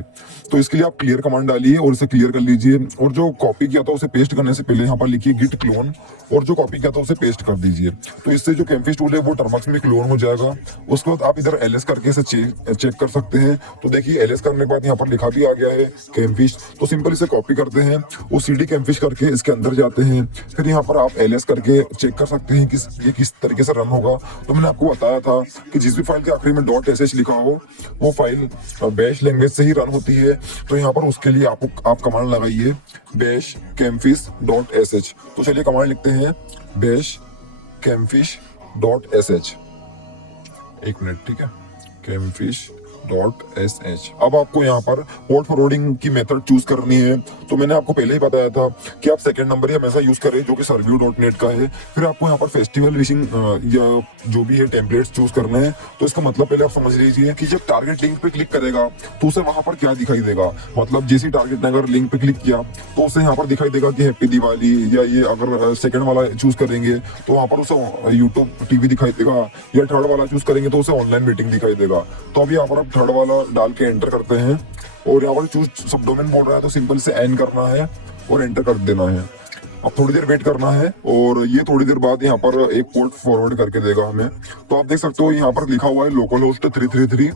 तो इसके लिए आप क्लियर कमांड डालिए और इसे क्लियर कर लीजिए और जो कॉपी किया था उसे पेस्ट करने से पहले यहाँ पर लिखिए गिट क्लोन और जो कॉपी किया था उसे पेस्ट कर दीजिए। तो इससे जो कैमफिश टूल है वो टर्मक्स में क्लोन हो जाएगा। उसके बाद आप इधर एलएस करके इसे चेक कर सकते हैं। तो देखिए एलएस करने के बाद यहाँ पर लिखा भी आ गया है कैमफिश। तो सिंपल इसे कॉपी करते हैं, वो सीडी कैमफिश करके इसके अंदर जाते हैं। फिर यहाँ पर आप एलएस करके चेक कर सकते हैं कि ये किस तरीके से रन होगा। तो मैंने आपको बताया था कि जिस भी फाइल के आखिरी में .sh लिखा हो वो फाइल बैश लैंग्वेज से ही रन होती है। तो यहाँ पर उसके लिए आप कमांड लगाइए बैश campfish.sh। तो चलिए कमांड लिखते हैं बैश campfish.sh। 1 मिनट, ठीक है, campfish.sh। अब आपको यहाँ पर पोर्ट फॉरवर्डिंग की मेथड चूज करनी है। तो मैंने आपको पहले ही बताया था कि आप सेकंड नंबर या हमेशा यूज करें जो कि सर्व्यू.net का है। फिर आपको यहाँ पर फेस्टिवल विशिंग या जो भी है टेम्पलेट्स चूज करने हैं। तो इसका मतलब पहले आप समझ लीजिए कि जब टारगेट लिंक पे क्लिक करेगा तो उसे वहां पर क्या दिखाई देगा। मतलब जैसे टारगेट ने अगर लिंक पे क्लिक किया तो उसे यहाँ पर दिखाई देगा कि हैप्पी दिवाली, या ये अगर सेकंड वाला चूज करेंगे तो वहां पर उसे यूट्यूब टीवी दिखाई देगा, या थर्ड वाला चूज करेंगे तो उसे ऑनलाइन मीटिंग दिखाई देगा। तो अभी यहाँ पर आप थर्ड वाला डाल के एंटर करते हैं और यहाँ पर चूज सब डोमेन बोल रहा है तो सिंपल से एन करना है और एंटर कर देना है। अब थोड़ी देर वेट करना है और ये थोड़ी देर बाद यहाँ पर एक पोर्ट फॉरवर्ड करके देगा हमें। तो आप देख सकते हो यहाँ पर लिखा हुआ है लोकल होस्ट 333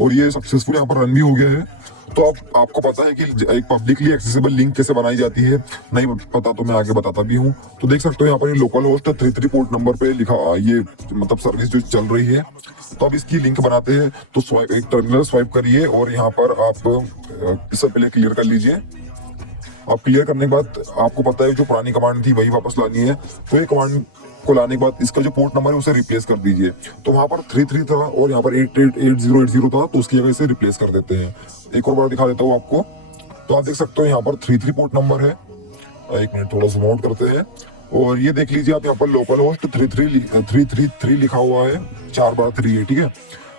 और ये सक्सेसफुल यहाँ पर रन भी हो गया है। तो अब आपको पता है कि एक पब्लिकली एक्सेसिबल लिंक कैसे बनाई जाती है, नहीं पता तो मैं आगे बताता भी हूँ। तो देख सकते हो यहाँ पर ये लोकल होस्ट 33 पोर्ट नंबर पे लिखा, ये मतलब सर्विस जो चल रही है। तो अब इसकी लिंक बनाते हैं। तो एक टर्मिनल स्वाइप करिए और यहाँ पर आप इससे पहले क्लियर कर लीजिए। आप क्लियर करने के बाद आपको पता है जो पुरानी कमांड थी वही वापस लानी है। तो ये कमांड को लाने के बाद इसका जो पोर्ट नंबर है उसे रिप्लेस कर दीजिए। तो वहां पर 33 था और यहाँ पर 888080 था, तो उसकी जगह इसे रिप्लेस कर देते हैं। एक और बार दिखा देता हूँ आपको। तो आप देख सकते हो यहाँ पर 33 पोर्ट नंबर है। 1 मिनट, थोड़ा जूम आउट करते हैं और ये देख लीजिए आप यहाँ पर लोकल होस्ट 333 लिखा हुआ है, 4 बार 3 है, ठीक है,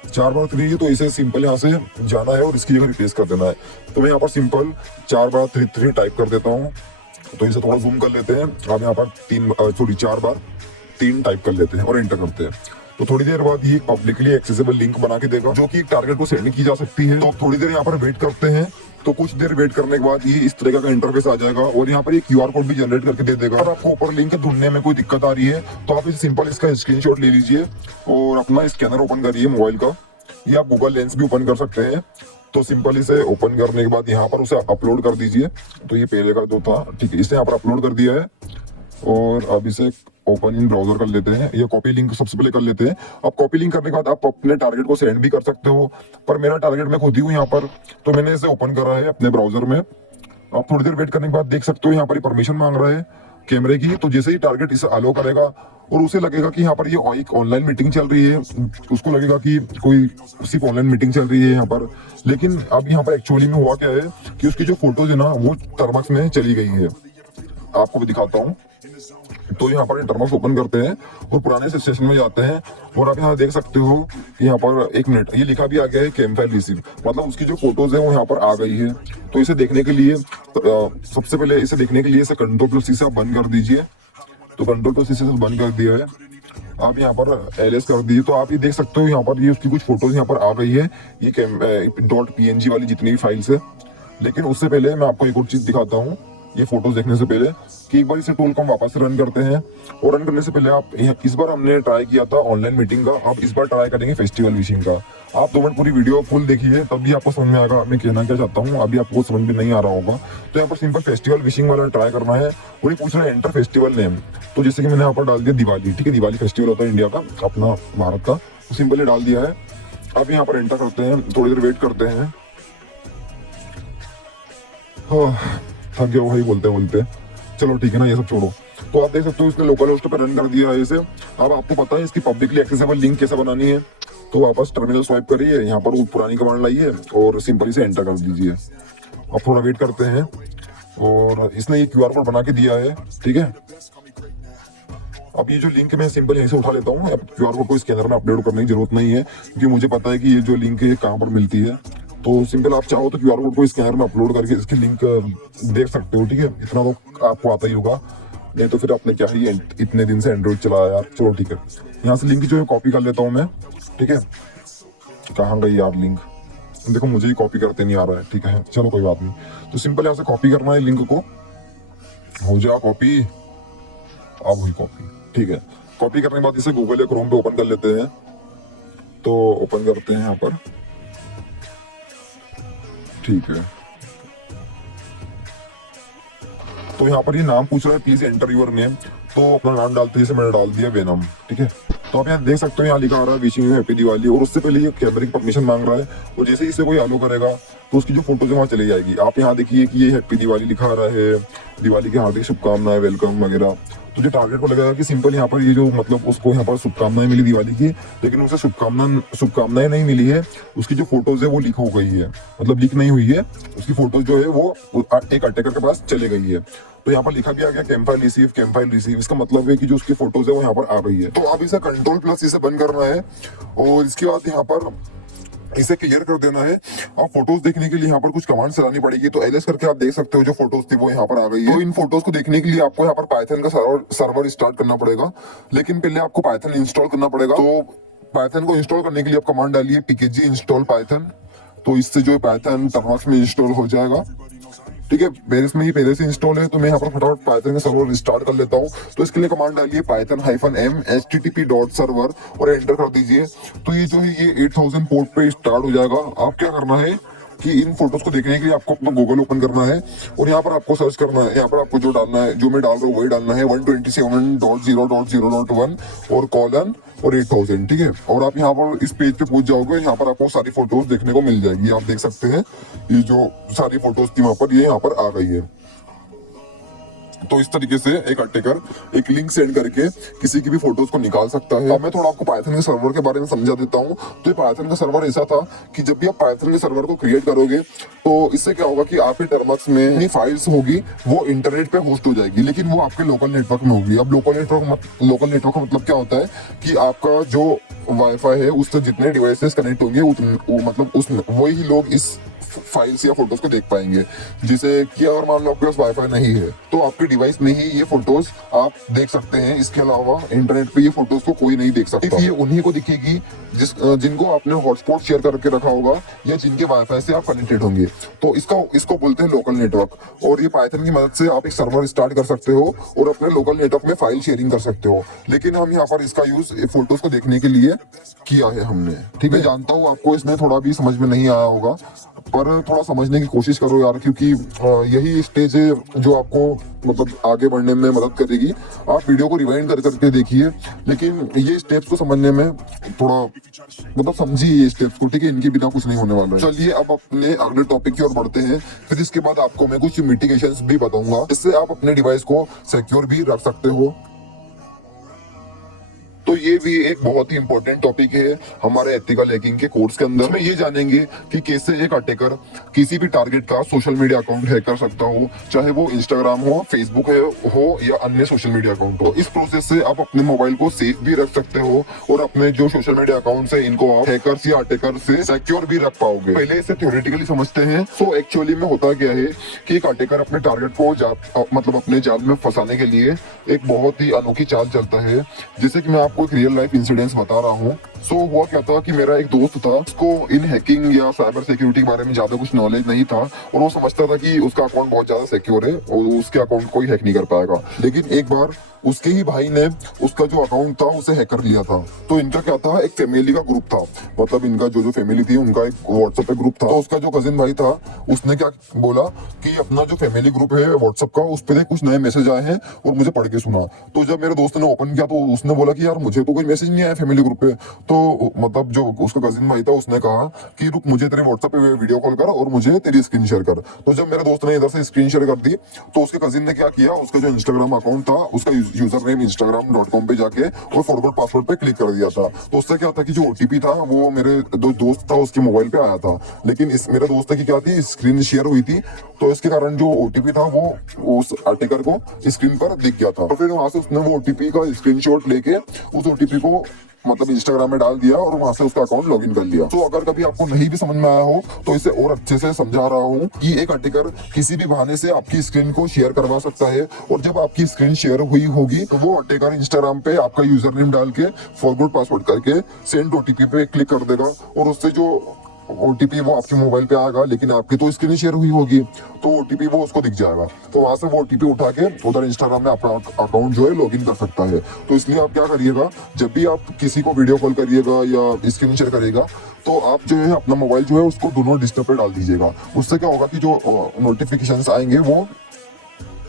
4 बार 3 है। तो इसे सिंपल यहाँ से जाना है और इसकी जगह रिप्लेस कर देना है। तो मैं यहाँ पर सिंपल 4 बार 3 टाइप कर देता हूँ। तो इसे थोड़ा जूम कर लेते हैं। आप यहाँ पर 4 बार 3 टाइप कर लेते हैं और एंटर करते हैं। तो थोड़ी देर बाद ये पब्लिकली एक्सेसिबल लिंक बना के देगा जो कि एक टारगेट को सेंड की जा सकती है। तो थोड़ी देर यहाँ पर वेट करते हैं। तो कुछ देर वेट करने के बाद ये इस तरह का इंटरफेस आ जाएगा और यहाँ पर ये QR कोड भी जनरेट करके दे देगा। अगर आपको ऊपर लिंक ढूंढने में कोई दिक्कत आ रही है तो आप इसे सिंपल इसका स्क्रीनशॉट ले लीजिए और अपना स्कैनर ओपन करिए मोबाइल का, या आप गूगल लेंस भी ओपन कर सकते हैं। तो सिंपल इसे ओपन करने के बाद यहाँ पर उसे अपलोड कर दीजिए। तो ये पहले का जो था, ठीक है, इसे यहाँ पर अपलोड कर दिया है और अब इसे ओपन इन ब्राउजर कर लेते हैं। ये कॉपी लिंक सबसे पहले कर लेते हैं। अब कॉपी लिंक करने के बाद आप अपने टारगेट को सेंड भी कर सकते हो, पर मेरा टारगेट मैं खुद ही हूँ यहाँ पर, तो मैंने इसे ओपन करा है अपने ब्राउजर में। आप थोड़ी देर वेट करने के बाद देख सकते हो यहाँ पर परमिशन मांग रहा है कैमरे की। तो जैसे ही टारगेट इसे अलो करेगा और उसे लगेगा कि यहाँ पर ये एक ऑनलाइन मीटिंग चल रही है, उसको लगेगा कि कोई सिर्फ ऑनलाइन मीटिंग चल रही है यहाँ पर। लेकिन अब यहाँ पर एक्चुअली में हुआ क्या है कि उसकी जो फोटोज है ना वो टर्मक्स में चली गई है। आपको भी दिखाता हूँ। तो यहाँ पर टर्मक्स ओपन करते हैं और पुराने सेशन में जाते हैं और आप यहाँ देख सकते हो कि यहाँ पर 1 मिनट ये लिखा भी आ गया है कैम फाइल रिसीव, मतलब उसकी जो फोटोज है वो यहाँ पर आ गई है। तो इसे देखने के लिए सबसे पहले इसे देखने के लिए इसे Ctrl+C से आप बंद कर दीजिए। तो Ctrl+C से बंद कर दिया है। आप यहाँ पर LS कर दीजिए। तो आप ये देख सकते हो यहाँ पर ये उसकी कुछ फोटोज यहाँ पर आ गई है, ये .png वाली जितनी भी फाइल्स है। लेकिन उससे पहले मैं आपको एक और चीज दिखाता हूँ, ये फोटोज देखने से पहले, कि एक बार इसे टूल को हम वापस से रन करते हैं। और रन करने से पहले आप इस बार हमने ट्राई किया था ऑनलाइन मीटिंग का, आप इस बार ट्राई करेंगे फेस्टिवल विशिंग का। आप 2 मिनट पूरी वीडियो फुल देखिए, तब भी आपको समझ में आएगा मैं कहना क्या चाहता हूँ। अभी आपको समझ में नहीं आ रहा होगा। तो यहाँ पर सिंपल फेस्टिवल विशिंग वाला ट्राई करना है और ये पूछ रहा है एंटर फेस्टिवल नेम। तो जैसे कि मैंने यहाँ पर डाल दिया दिवाली, ठीक है, दिवाली फेस्टिवल होता है इंडिया का, अपना भारत का, तो सिंपली डाल दिया है। अब यहाँ पर एंटर करते हैं, थोड़ी देर वेट करते हैं। थक गया वही बोलते, चलो ठीक है ना, ये सब छोड़ो। तो आप देख सकते हो इसने लोकल होस्ट पर रन कर दिया है इसे। अब आपको पता है इसकी पब्लिकली एक्सेसिबल लिंक कैसे बनानी है। तो वापस टर्मिनल स्वाइप करिए, यहाँ पर वो पुरानी कमांड लाइए और सिंपली से एंटर कर दीजिए। अब थोड़ा वेट करते हैं और इसने ये QR कोड बना के दिया है, ठीक है। अब ये जो लिंक मैं सिंपल यहीं से उठा लेता हूँ। अब QR कोड को स्कैनर में अपलोड करने की जरूरत नहीं है, क्योंकि मुझे पता है कि ये जो लिंक है कहाँ पर मिलती है। तो सिंपल आप चाहो तो QR कोड को स्कैनर में अपलोड करके इसकी लिंक देख सकते हो, ठीक है। इतना तो आपको आता ही होगा, नहीं तो फिर आपने क्या ही इतने दिन से एंड्रॉइड चलाया यार। चलो ठीक है, यहाँ से लिंक जो है कॉपी कर लेता हूँ मैं, ठीक है। कहाँ गई यार लिंक, देखो मुझे ही कॉपी करते नहीं आ रहा है, ठीक है, चलो कोई बात नहीं। तो सिंपल यहाँ से कॉपी करना है लिंक को, हो जा कॉपी, अब हुई कॉपी, ठीक है। कॉपी करने के बाद इसे गूगल या क्रोम पे ओपन कर लेते हैं। तो ओपन करते हैं यहाँ पर, ठीक है। तो यहाँ पर ये नाम पूछ रहा है, प्लीज एंटर योर नेम। तो अपना नाम डालते हैं, जैसे मैंने डाल दिया वेनम, ठीक है। तो आप यहाँ देख सकते हो, यहाँ लिखा आ रहा है विशिंग यू हैप्पी दिवाली, और उससे पहले ये कैमरे की परमिशन मांग रहा है। और जैसे ही इसे कोई अलो करेगा तो उसकी जो फोटोज है वहाँ चली जाएगी। आप यहाँ देखिए कि ये हैप्पी दिवाली लिखा आ रहा है, दिवाली की हार्दिक शुभकामनाएं, वेलकम वगैरह। तो जो टारगेट को लगेगा कि सिंपल यहाँ पर ये जो मतलब उसको यहाँ पर शुभकामनाएं मिली दिवाली की, लेकिन उसे शुभकामनाएं नहीं मिली है, उसकी जो फोटोज है वो लीक हो गई है, मतलब लीक नहीं हुई है, उसकी फोटोज जो है वो एक अटैकर के पास चले गई है। तो यहाँ पर लिखा भी आ गया cam file receive, cam file receive. इसका मतलब है कि जो उसकी फोटोज है वो यहाँ पर आ गई है। तो आप इसे Ctrl+C से बंद करना है और इसके बाद यहाँ पर इसे क्लियर कर देना है। आप फोटोज देखने के लिए यहाँ पर कुछ कमांड चलानी पड़ेगी। तो LS करके आप देख सकते हो जो फोटोज थी वो यहाँ पर आ गई है। तो इन फोटोज को देखने के लिए आपको यहाँ पर पाइथन का सर्वर स्टार्ट करना पड़ेगा, लेकिन पहले आपको पाइथन इंस्टॉल करना पड़ेगा। तो पाइथन को इंस्टॉल करने के लिए आप कमांड डालिए pkg install python। तो इससे जो पाइथन टर्मक्स में इंस्टॉल हो जाएगा, ठीक है। मेरे इसमें ही पहले से इंस्टॉल है, तो मैं यहाँ पर फटाफट पाइथन का सर्वर स्टार्ट कर लेता हूँ। तो इसके लिए कमांड डालिए python-m http.server और एंटर कर दीजिए। तो ये जो है ये 8000 पोर्ट पे स्टार्ट हो जाएगा। आप क्या करना है कि इन फोटोज को देखने के लिए आपको अपना गूगल ओपन करना है और यहाँ पर आपको सर्च करना है। यहाँ पर आपको जो डालना है, जो मैं डाल रहा हूँ वही डालना है, 127.0.0.1 और कॉलन और 8000, ठीक है। और आप यहाँ पर इस पेज पे पहुंच जाओगे, यहाँ पर आपको सारी फोटोज देखने को मिल जाएगी। आप देख सकते हैं ये जो सारी फोटोज थी वहां पर, ये यहाँ पर आ गई है। तो इस तरीके से एक अटैकर एक लिंक सेंड करके किसी की भी फोटोज को निकाल सकता है। अब मैं थोड़ा आपको पाइथन के सर्वर के बारे में समझा देता हूँ। तो ये पाइथन का सर्वर ऐसा था कि जब भी आप पाइथन के सर्वर को क्रिएट करोगे तो इससे क्या होगा कि आपके टर्मक्स में जितनी फाइल्स होगी वो इंटरनेट पे होस्ट हो जाएगी, लेकिन वो आपके लोकल नेटवर्क में होगी। अब लोकल नेटवर्क का मतलब क्या होता है कि आपका जो वाईफाई है उससे जितने डिवाइसेस कनेक्ट होंगे मतलब वही लोग इस फाइल्स या फोटोज को देख पाएंगे। जिसे कि अगर मान लो आपके पास वाईफाई नहीं है तो आपके डिवाइस में ही ये फोटोज आप देख सकते हैं। इसके अलावा इंटरनेट पे ये फोटोज को कोई नहीं देख सकता। ये उन्हीं को दिखेगी जिनको आपने हॉटस्पॉट शेयर करके रखा होगा या जिनके वाईफाई से आप कनेक्टेड होंगे। तो इसको बोलते हैं लोकल नेटवर्क। और ये पाइथन की मदद से आप एक सर्वर स्टार्ट कर सकते हो और अपने लोकल नेटवर्क में फाइल शेयरिंग कर सकते हो। लेकिन हम यहाँ पर इसका यूज फोटोज को देखने के लिए किया है हमने। ठीक है, जानता हूँ आपको इसमें थोड़ा भी समझ में नहीं आया होगा, पर थोड़ा समझने की कोशिश करो यार, क्योंकि यही स्टेज है जो आपको मतलब आगे बढ़ने में मदद करेगी। आप वीडियो को रिवाइंड करके देखिए, लेकिन ये स्टेप्स को समझने में थोड़ा मतलब समझिए ये स्टेप्स को। ठीक है, इनके बिना कुछ नहीं होने वाला है। चलिए अब अपने अगले टॉपिक की ओर बढ़ते हैं। फिर इसके बाद आपको मैं कुछ मिटिगेशंस भी बताऊंगा, इससे आप अपने डिवाइस को सिक्योर भी रख सकते हो। तो ये भी एक बहुत ही इंपॉर्टेंट टॉपिक है हमारे एथिकल हैकिंग के कोर्स के अंदर। में ये जानेंगे कि कैसे एक अटैकर किसी भी टारगेट का सोशल मीडिया अकाउंट हैक कर सकता हो, चाहे वो इंस्टाग्राम हो, फेसबुक हो या अन्य सोशल मीडिया अकाउंट हो। इस प्रोसेस से आप अपने मोबाइल को सेफ भी रख सकते हो और अपने जो सोशल मीडिया अकाउंट है इनको आप हैकर्स या अटैकर से सिक्योर भी रख पाओगे। पहले इसे थ्योरेटिकली समझते हैं। सो एक्चुअली में होता क्या है कि एक अटैकर अपने टारगेट को मतलब अपने जाल में फंसाने के लिए एक बहुत ही अनोखी चाल चलता है। जैसे कि मैं आपको एक रियल लाइफ इंसिडेंट्स बता रहा हूँ। सो हुआ क्या था कि मेरा एक दोस्त था, उसको इन हैकिंग या साइबर सिक्योरिटी के बारे में ज्यादा कुछ नॉलेज नहीं था और वो समझता था कि उसका अकाउंट बहुत ज्यादा सिक्योर है और उसके अकाउंट कोई हैक नहीं कर पाएगा। लेकिन एक बार उसके ही भाई ने उसका जो अकाउंट था उसे हैक कर लिया था। तो इनका क्या था, एक फैमिली का ग्रुप था, मतलब इनका जो फैमिली थी उनका एक व्हाट्सएप पे ग्रुप था। तो उसका जो कजिन भाई था उसने क्या बोला कि अपना जो फैमिली ग्रुप है व्हाट्सएप का, उस पर कुछ नए मैसेज आए हैं और मुझे पढ़ के सुना। तो जब मेरे दोस्त ने ओपन किया तो उसने बोला कि यार मुझे तो कोई मैसेज नहीं आया फैमिली ग्रुप पे। तो मतलब जो उसका कजिन भाई था उसने कहा कि रुक, मुझे तेरे व्हाट्सएप पे वीडियो कॉल कर और मुझे तेरी स्क्रीन शेयर कर। तो जब मेरे दोस्त ने इधर से स्क्रीन शेयर कर दी तो उसके कजिन ने क्या किया, उसका जो इंस्टाग्राम अकाउंट था उसका यूजर नेम instagram.com पे जाके और फॉरवर्ड पासवर्ड पे क्लिक कर दिया था। तो उससे क्या था कि जो ओटीपी था वो मेरे दोस्त था उसके मोबाइल पे आया था, लेकिन इस मेरे दोस्त की क्या थी, स्क्रीन शेयर हुई थी। तो इसके कारण जो ओटीपी था वो उस अटैकर को स्क्रीन पर दिख गया था। तो फिर वहां से उसने वो ओटीपी का स्क्रीनशॉट लेके उस ओटीपी को मतलब इंस्टाग्राम में डाल दिया और वहां से उसका अकाउंट लॉगिन कर लिया। तो अगर कभी आपको नहीं भी समझ में आया हो तो इसे और अच्छे से समझा रहा हूँ कि एक अटैकर किसी भी बहाने से आपकी स्क्रीन को शेयर करवा सकता है और जब आपकी स्क्रीन शेयर हुई होगी तो वो अटैकर इंस्टाग्राम पे आपका यूजर नेम डाल के फॉरवर्ड पासवर्ड करके सेंड ओटीपी पे क्लिक कर देगा और उससे जो ओटीपी वो आपके मोबाइल पे आएगा, लेकिन आपकी तो स्क्रीन शेयर हुई होगी तो ओटीपी वो उसको दिख जाएगा। तो वहां से वो ओटीपी उठा के उधर इंस्टाग्राम में अपना अकाउंट जो है लॉगिन कर सकता है। तो इसलिए आप क्या करिएगा, जब भी आप किसी को वीडियो कॉल करिएगा या स्क्रीन शेयर करेगा तो आप जो है अपना मोबाइल जो है उसको डू नॉट डिस्टर्ब पे डाल दीजिएगा। उससे क्या होगा कि जो नोटिफिकेशंस आएंगे वो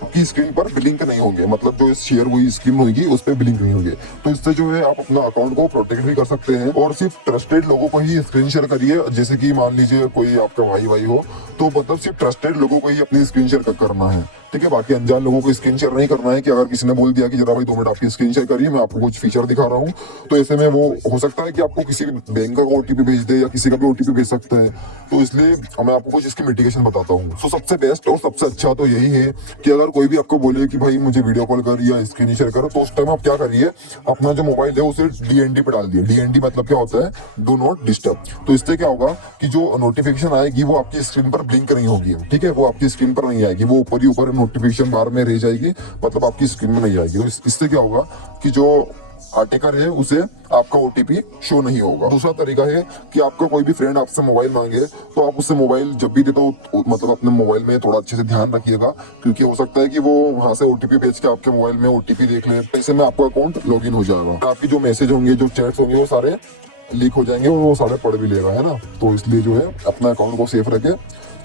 आपकी स्क्रीन पर ब्लिंक नहीं होंगे, मतलब जो शेयर हुई स्क्रीन होगी उस पर ब्लिंक नहीं होंगे। तो इससे जो है आप अपना अकाउंट को प्रोटेक्ट भी कर सकते हैं और सिर्फ ट्रस्टेड लोगों को ही स्क्रीन शेयर करिए। जैसे कि मान लीजिए कोई आपका भाई हो तो मतलब सिर्फ ट्रस्टेड लोगों को ही अपनी स्क्रीन शेयर करना है। ठीक है, बाकी अनजान लोगों को स्क्रीन शेयर नहीं करना है। कि अगर किसी ने बोल दिया कि जरा भाई 2 मिनट आपकी स्क्रीन शेयर करिए, मैं आपको कुछ फीचर दिखा रहा हूँ, तो ऐसे में वो हो सकता है कि आपको किसी बैंक का ओटीपी भेज दे या किसी का भी ओटीपी भेज सकते हैं। तो इसलिए मैं आपको कुछ इसकी मिटिगेशन बताता हूँ। तो सबसे बेस्ट और सबसे अच्छा तो यही है कि अगर कोई भी आपको बोले कि भाई मुझे वीडियो कॉल कर या स्क्रीन शेयर करो, तो उस टाइम आप क्या करिए, अपना जो मोबाइल है उसे डीएनडी पे डाल दिए। डीएनडी मतलब क्या होता है, डू नॉट डिस्टर्ब। तो इससे क्या होगा कि जो नोटिफिकेशन आएगी वो आपकी स्क्रीन पर ब्लिंक नहीं होगी। ठीक है, वो आपकी स्क्रीन पर नहीं आएगी, वो ऊपर ही ऊपर नोटिफिकेशन बार में रह जाएगी, मतलब आपकी स्क्रीन में नहीं आएगी। तो इससे क्या होगा कि जो अटैकर है उसे आपका ओटीपी शो नहीं होगा। दूसरा तरीका है कि आपका कोई भी फ्रेंड आपसे मोबाइल मांगे तो आप उससे मोबाइल जब भी देते हो मतलब अपने मोबाइल में थोड़ा अच्छे से ध्यान रखिएगा, क्योंकि हो सकता है कि वो वहां से ओटीपी भेज के आपके मोबाइल में ओटीपी देख ले। ऐसे में आपका अकाउंट लॉगिन हो जाएगा, आपकी जो मैसेज होंगे, जो चैट्स होंगे वो सारे लीक हो जाएंगे और वो सारे पढ़ भी लेगा, है ना। तो इसलिए जो है अपना अकाउंट को सेफ रखे,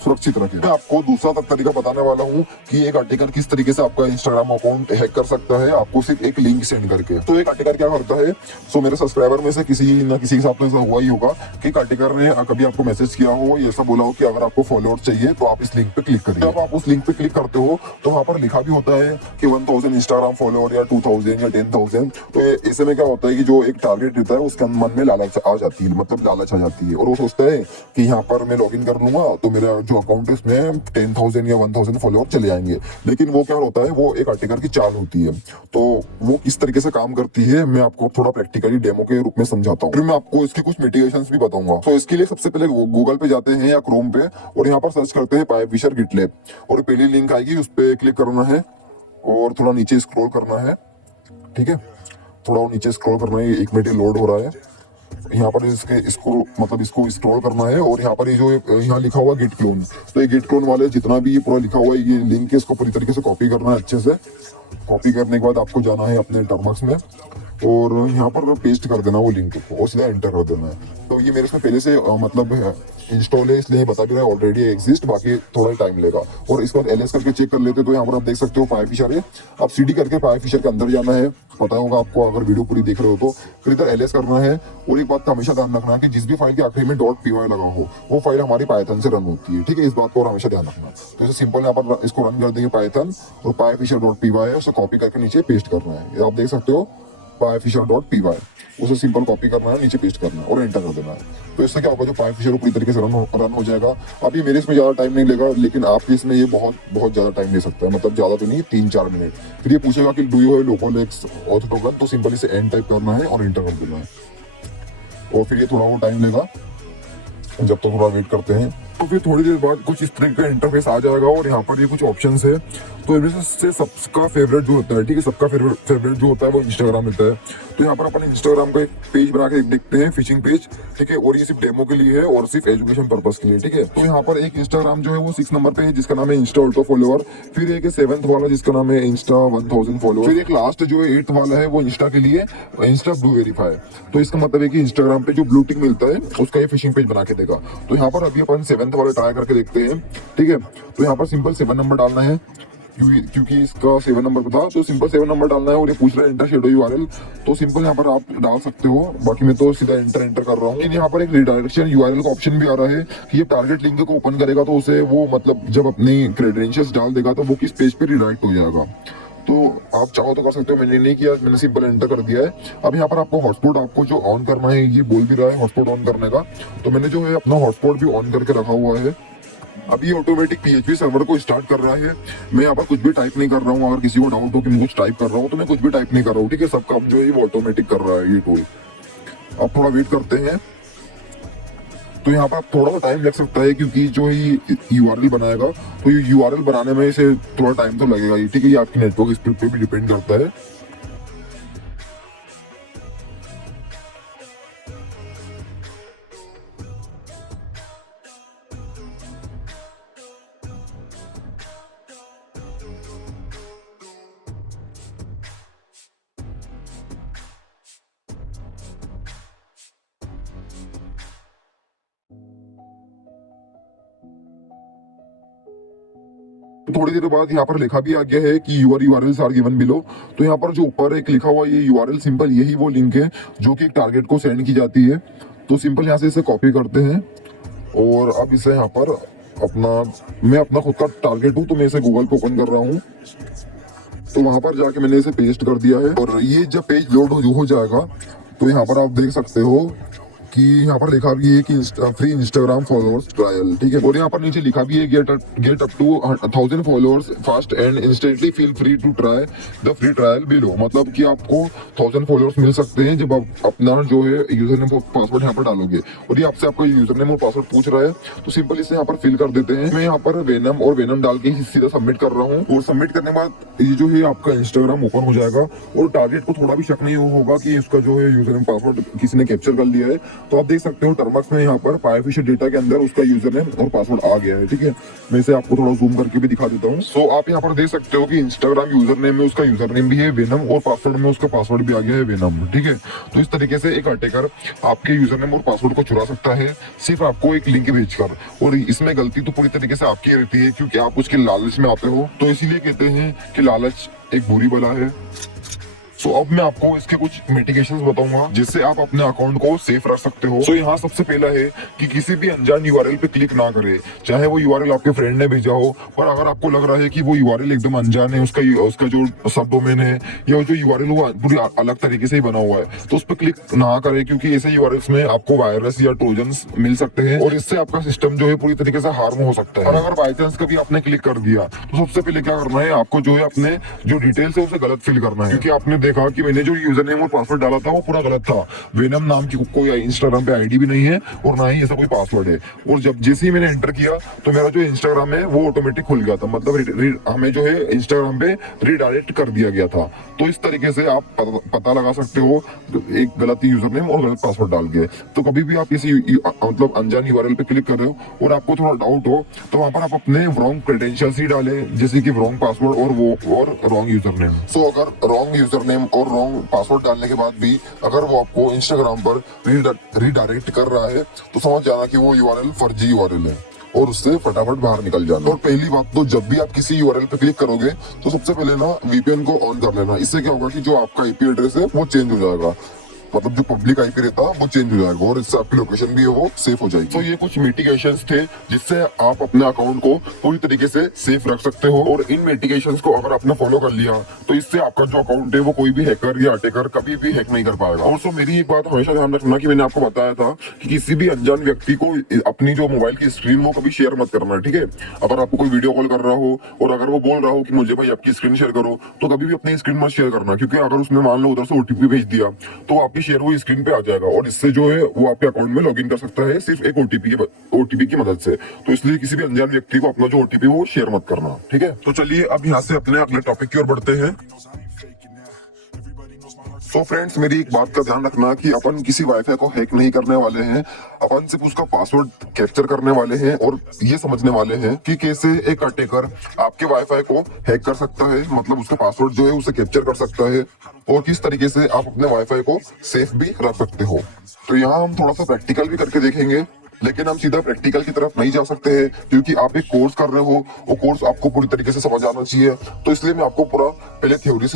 सुरक्षित रखें। मैं आपको दूसरा तरीका बताने वाला हूँ कि एक अटैकर किस तरीके से आपका इंस्टाग्राम अकाउंट हैक कर सकता है, आपको सिर्फ एक लिंक सेंड करके। तो एक अटैकर क्या करता है, सो मेरे सब्सक्राइबर में से किसी न किसी के साथ ऐसा हुआ ही होगा कि एक अटैकर ने कभी आपको मैसेज किया हो, ऐसा बोला हो कि अगर आपको फॉलोअर्स चाहिए तो आप इस लिंक पे क्लिक करिए। जब आप उस लिंक पे क्लिक करते हो तो वहाँ पर लिखा भी होता है कि 1000 इंस्टाग्राम फॉलोअर या 2000 या 10,000। तो ऐसे में क्या होता है कि जो एक टारगेट रहता है उसके मन में लालच आ जाती है, मतलब लालच आ जाती है और वो सोचता है कि यहाँ पर मैं लॉगिन कर लूंगा तो मेरा जो जो अकाउंट है उसमें 10,000 या 1,000 फॉलोअर चले जाएंगे। लेकिन वो क्या होता है, वो एक अटैकर की चाल होती है। तो वो किस तरीके से काम करती है मैं आपको थोड़ा प्रैक्टिकली डेमो के रूप में समझाता हूँ, फिर मैं आपको इसके कुछ मिटिगेशंस भी बताऊंगा। तो इसके लिए सबसे पहले गूगल पे जाते हैं या क्रोम पे, और यहाँ पर सर्च करते हैं पाइपफिशर गिटलैब, और पहली लिंक आएगी उस पर क्लिक करना है और थोड़ा नीचे स्क्रॉल करना है। ठीक है, थोड़ा नीचे स्क्रॉल करना है, 1 मिनट लोड हो रहा है। यहाँ पर इसको स्क्रॉल करना है, और यहाँ पर ये जो यहाँ लिखा हुआ गिट क्लोन, तो ये गिट क्लोन वाले जितना भी ये पूरा लिखा हुआ है ये लिंक है, इसको पूरी तरीके से कॉपी करना है। अच्छे से कॉपी करने के बाद आपको जाना है अपने टर्मक्स में और यहाँ पर पेस्ट कर देना वो लिंक को और सीधा एंटर कर देना है। तो ये मेरे इसमें पहले से इंस्टॉल है, इसलिए बता भी रहा है ऑलरेडी एग्जिस्ट, बाकी थोड़ा टाइम लेगा। और इसके बाद एलएस करके चेक कर लेते, तो यहाँ पर आप देख सकते हो पाइपफिशर है। आप सीडी करके पाइपफिशर के अंदर जाना है, पता होगा आपको अगर वीडियो पूरी देख रहे हो तो। फिर इधर एलएस करना है, और एक बात का हमेशा ध्यान रखना कि जिस भी फाइल के आखिरी में .py लगा हो वो फाइल हमारी पाइथन से रन होती है। ठीक है, इस बात को हमेशा ध्यान रखना। तो इसे सिंपल यहाँ पर इसको रन कर देंगे पाइथन, और पाइपफिशर.py है उसे कॉपी करके नीचे पेस्ट करना है। आप देख सकते हो पाइपफिशर.py, उसे सिंपल कॉपी करना है, नीचे पेस्ट करना है और एंटर कर देना है। तो इससे क्या होगा, जो पाइपफिशर पूरी तरीके से रन हो जाएगा। अभी मेरे इसमें ज्यादा टाइम नहीं लेगा, लेकिन आपके इसमें ये बहुत ज्यादा टाइम ले सकता है, मतलब ज्यादा तो नहीं, 3-4 मिनट। फिर ये पूछेगा कि do you have local x auth token, तो सिंपल इसे एंड टाइप करना है और एंटर कर देना है। और फिर ये थोड़ा वो टाइम लेगा, जब तक थोड़ा वेट करते हैं। तो फिर थोड़ी देर बाद कुछ इस तरह का इंटरफेस आ जाएगा, और यहाँ पर ये कुछ ऑप्शंस है। तो इनमें से सबका फेवरेट जो होता है, ठीक है, सबका फेवरेट जो होता है वो इंस्टाग्राम होता है। तो यहाँ पर अपन इंस्टाग्राम का एक पेज बना के देखते हैं, फिशिंग पेज। ठीक है, और ये सिर्फ डेमो के लिए है और सिर्फ एजुकेशन पर्पस के लिए। ठीक है, तो यहाँ पर एक इंस्टाग्राम जो है वो 6 नंबर पे है, जिसका नाम है इंस्टा ऑटो फॉलोअर। फिर एक 7th वाला जिसका नाम है इंस्टा 1000 फॉलोअर। फिर एक लास्ट जो है 8th वाला है वो इंस्टा के लिए, इंस्टा ब्लू वेरीफाई। तो इसका मतलब है कि इंस्टाग्राम पे जो ब्लू टिक मिलता है उसका ये फिशिंग पेज बना के देगा। तो यहाँ पर अभी अपन 7th वाला ट्राई करके देखते हैं। ठीक है, तो यहाँ पर सिंपल 7 नंबर डालना है, क्योंकि इसका 7 नंबर पे था, तो सिंपल 7 नंबर डालना है। और ये पूछ रहा है एंटर शेडो यूआरएल, तो सिंपल यहाँ पर आप डाल सकते हो, बाकी मैं तो सीधा एंटर कर रहा हूँ। लेकिन यहाँ पर एक रिडायरेक्शन यूआरएल का ऑप्शन भी आ रहा है कि ये टारगेट लिंक को ओपन करेगा, तो उसे वो मतलब जब अपनी क्रेडेंशियल्स डाल देगा तो वो किस पेज पे रिडायरेक्ट हो जाएगा। तो आप चाहो तो कर सकते हो, मैंने नहीं किया, मैंने सिंपल एंटर कर दिया है। अब यहाँ पर आपको हॉटस्पॉट आपको जो ऑन करना है, ये बोल भी रहा है हॉटस्पॉट ऑन करने का, तो मैंने जो है अपना हॉटस्पॉट भी ऑन करके रखा हुआ है। अभी ऑटोमेटिक PHP सर्वर को स्टार्ट कर रहा है। मैं यहाँ पर कुछ भी टाइप नहीं कर रहा हूँ, अगर किसी को डाउट हो कि मैं कुछ टाइप कर रहा हूँ तो मैं कुछ भी टाइप नहीं कर रहा हूँ। ठीक है, सब काम जो है वो ऑटोमेटिक कर रहा है ये टूल। अब थोड़ा वेट करते हैं, तो यहाँ पर थोड़ा सा टाइम लग सकता है, क्योंकि जो ही यूआरएल बनाएगा, तो ये यूआरएल बनाने में इसे थोड़ा टाइम तो लगेगा ही। ठीक है, ये आपकी नेटवर्क स्पीड पे भी डिपेंड करता है। थोड़ी देर बाद यहाँ पर लिखा भी आ गया है कि your URLs are given below. तो यहाँ पर जो ऊपर एक लिखा हुआ ये यूआरएल, सिंपल यही वो लिंक है जो कि एक टारगेट को सेंड की जाती है। तो सिंपल यहाँ से इसे कॉपी करते हैं, और अब इसे यहाँ पर मैं अपना खुद का टारगेट हूँ, तो मैं इसे गूगल पे ओपन कर रहा हूँ। तो वहां पर जाके मैंने इसे पेस्ट कर दिया है, और ये जब पेज लोड हो जाएगा, तो यहाँ पर आप देख सकते हो कि यहाँ पर लिखा भी है कि फ्री इंस्टाग्राम फॉलोअर्स ट्रायल। ठीक है, और यहाँ पर नीचे लिखा भी है get up to 1000 followers fast and instantly feel free to try the free trial below. मतलब कि आपको 1000 फॉलोअर्स मिल सकते हैं जब आप अपना जो है यूजर नेम और पासवर्ड यहाँ पर डालोगे। और ये आपसे आपका यूजर नेम और पासवर्ड पूछ रहा है, तो सिंपल इसे यहाँ पर फिल कर देते हैं। मैं यहाँ पर वेनम और वेनम डाल के सीधा सबमिट कर रहा हूँ, और सबमिट करने के बाद ये जो है आपका इंस्टाग्राम ओपन हो जाएगा, और टारगेट को थोड़ा भी शक नहीं होगा कि इसका जो है यूजर नेम पासवर्ड किसी ने कैप्चर कर लिया है। तो आप देख सकते हो टर्मक्स में यहाँ पर पाइपफिशर डेटा के अंदर उसका यूजर नेम और पासवर्ड आ गया है। ठीक है, मैं इसे आपको थोड़ा जूम करके भी दिखा देता हूँ। सो आप यहाँ पर देख सकते हो कि इंस्टाग्राम यूजर नेम में उसका यूजर नेम भी है वेनम, और पासवर्ड में उसका पासवर्ड भी आ गया है वेनम। ठीक है, तो इस तरीके से एक अटैकर आपके यूजर नेम और पासवर्ड को चुरा सकता है, सिर्फ आपको एक लिंक भेजकर। और इसमें गलती तो पूरी तरीके से आपकी रहती है, क्योंकि आप उसके लालच में आते हो। तो इसीलिए कहते हैं कि लालच एक बुरी बला है। सो अब मैं आपको इसके कुछ मिटिगेशंस बताऊंगा जिससे आप अपने अकाउंट को सेफ रख सकते हो। सो यहाँ सबसे पहला है कि किसी भी अनजान यूआरएल पे क्लिक ना करें, चाहे वो यूआरएल आपके फ्रेंड ने भेजा हो, पर अगर आपको लग रहा है कि वो यूआरएल एकदम अनजान है, उसका जो सब डोमेन है या जो यूआरएल वो पूरी अलग तरीके से ही बना हुआ है, तो उस पर क्लिक ना करें, क्योंकि ऐसे यूआरएल्स में आपको वायरस या ट्रोजन्स मिल सकते हैं और इससे आपका सिस्टम जो है पूरी तरीके से हार्म हो सकता है। और अगर बाई चांस कभी आपने क्लिक कर दिया तो सबसे पहले क्या करना है, आपको जो है अपने जो डिटेल्स है उसे गलत फिल करना है, क्योंकि आपने देखा कि मैंने जो यूजर नेम और पासवर्ड डाला था वो पूरा गलत था। वेनम नाम की कोई इंस्टाग्राम पे आईडी भी नहीं है और ना ही ऐसा कोई पासवर्ड है। और जब जैसे ही मैंने एंटर किया तो मेरा जो इंस्टाग्राम है वो ऑटोमेटिक खुल गया था, मतलब हमें जो है इंस्टाग्राम पे रिडायरेक्ट कर दिया गया था। तो इस तरीके से आप पता लगा सकते हो एक गलत यूजर नेम और गलत पासवर्ड डाल के। तो कभी भी आप किसी मतलब अनजान यूआरएल पे क्लिक कर रहे हो और आपको थोड़ा डाउट हो तो वहां पर आप अपने रॉन्ग क्रेडेंशियल्स ही डालें, जैसे कि रॉन्ग पासवर्ड और रॉन्ग यूजर नेम। सो अगर रॉन्ग यूजर नेम और रॉन्ग पासवर्ड डालने के बाद भी अगर वो आपको इंस्टाग्राम पर रिडायरेक्ट कर रहा है तो समझ जाना कि वो यूआरएल फर्जी यूआरएल है और उससे फटाफट बाहर निकल जाना। और पहली बात तो जब भी आप किसी यूआरएल पे क्लिक करोगे तो सबसे पहले ना वीपीएन को ऑन कर लेना। इससे क्या होगा कि जो आपका आईपी एड्रेस है वो चेंज हो जाएगा, मतलब जो पब्लिक आईपी रहता है वो चेंज हो जाएगा और इससे आपकी लोकेशन भी है वो सेफ हो जाएगी। तो ये कुछ मिटिगेशंस थे जिससे आप अपने अकाउंट को पूरी तरीके से सेफ रख सकते हो। और इन मिटिगेशंस को अगर आपने फॉलो कर लिया तो इससे आपका जो अकाउंट है वो कोई भी हैकर या अटैकर कभी भी हैक नहीं कर पाएगा। और मेरी एक बात हमेशा ध्यान रखना कि मैंने आपको बताया था कि किसी भी अनजान व्यक्ति को अपनी जो मोबाइल की स्क्रीन वो कभी शेयर मत करना, ठीक है। अगर आपको कोई वीडियो कॉल कर रहा हो और अगर वो बोल रहा हो कि मुझे भाई आपकी स्क्रीन शेयर करो, तो कभी भी अपनी स्क्रीन मत शेयर करना, क्योंकि अगर उसने मान लो उधर से ओटीपी भेज दिया तो आपकी शेयर हुई स्क्रीन पे आ जाएगा और इससे जो है वो आपके अकाउंट में लॉगिन कर सकता है सिर्फ एक ओटीपी की मदद से। तो इसलिए किसी भी अनजान व्यक्ति को अपना जो ओटीपी वो शेयर मत करना, ठीक है। तो चलिए अब यहाँ से अपने अगले टॉपिक की ओर बढ़ते हैं। सो फ्रेंड्स, मेरी एक बात का ध्यान रखना कि अपन किसी वाईफाई को हैक नहीं करने वाले हैं, अपन सिर्फ उसका पासवर्ड कैप्चर करने वाले हैं और ये समझने वाले हैं कि कैसे एक अटैकर आपके वाईफाई को हैक कर सकता है, मतलब उसका पासवर्ड जो है उसे कैप्चर कर सकता है और किस तरीके से आप अपने वाईफाई को सेफ भी रख सकते हो। तो यहाँ हम थोड़ा सा प्रैक्टिकल भी करके देखेंगे, लेकिन हम सीधा प्रैक्टिकल की तरफ नहीं जा सकते हैं क्योंकि आप एक कोर्स कर रहे हो, वो कोर्स आपको पूरी तरीके से समझ आना चाहिए। तो इसलिए मैं आपको पूरा पहले थ्योरी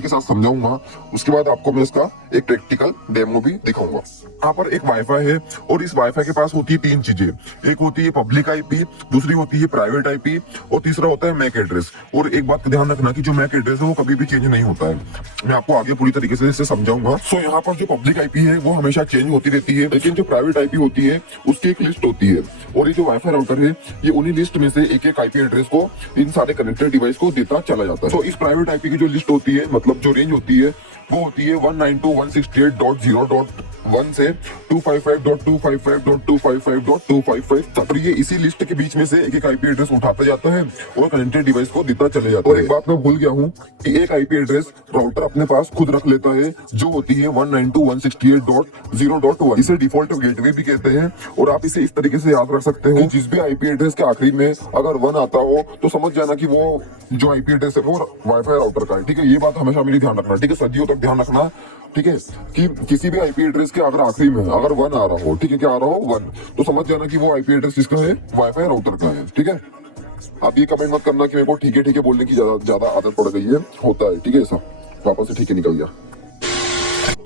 के साथ समझाऊंगा, उसके बाद आपको मैं इसका एक प्रैक्टिकल डेमो भी दिखाऊंगा। यहाँ पर एक वाईफाई है और इस वाईफाई के पास होती है तीन चीजें, एक होती है पब्लिक आईपी, दूसरी होती है प्राइवेट आईपी और तीसरा होता है मैक एड्रेस। और एक बात का ध्यान रखना कि जो मैक एड्रेस है वो कभी भी चेंज नहीं होता है, मैं आपको आगे पूरी तरीके से इसे समझाऊंगा। सो यहाँ पर जो पब्लिक आईपी है वो हमेशा चेंज होती रहती है, लेकिन जो प्राइवेट आईपी होती है उसकी एक लिस्ट होती है और ये जो वाईफाई राउटर है ये उन्हीं लिस्ट में से एक एक आईपी एड्रेस को इन सारे कनेक्टेड डिवाइस को देता चला जाता है। तो इस प्राइवेट आईपी की जो लिस्ट होती है, मतलब जो रेंज होती है, वो होती है 192.168.0.1 से 255.255.255.255 तक। ये इसी लिस्ट के बीच में से एक एक आईपी एड्रेस उठाता जाता है और कनेक्टेड डिवाइस को देता चले जाता है। और एक बात मैं भूल गया हूँ कि एक आईपी एड्रेस राउटर अपने पास खुद रख लेता है, जो होती है 192.168.0.1। इसे डिफॉल्ट गेटवे भी कहते हैं और आप इसे इस तरीके से याद रख सकते हो, जिस भी आईपी एड्रेस के आखिरी में अगर 1 आता हो तो समझ जाना कि वो जो आईपी एड्रेस है वो वाईफाई राउटर का है, ठीक है। ये बात हमेशा मेरी ध्यान रखना, ठीक है, सदियों तक ध्यान रखना, ठीक है, कि किसी भी आईपी एड्रेस के अगर आखिरी में अगर 1 आ रहा हो, ठीक है, क्या आ रहा हो 1, तो समझ जाना कि वो आईपी एड्रेस किसका है, वाईफाई राउटर का है, ठीक है। आप ये कमेंट मत करना कि मेरे को ठीक है बोलने की ज्यादा आदत पड़ गई है, होता है, ठीक है, ऐसा वापस से ठीक है निकल गया।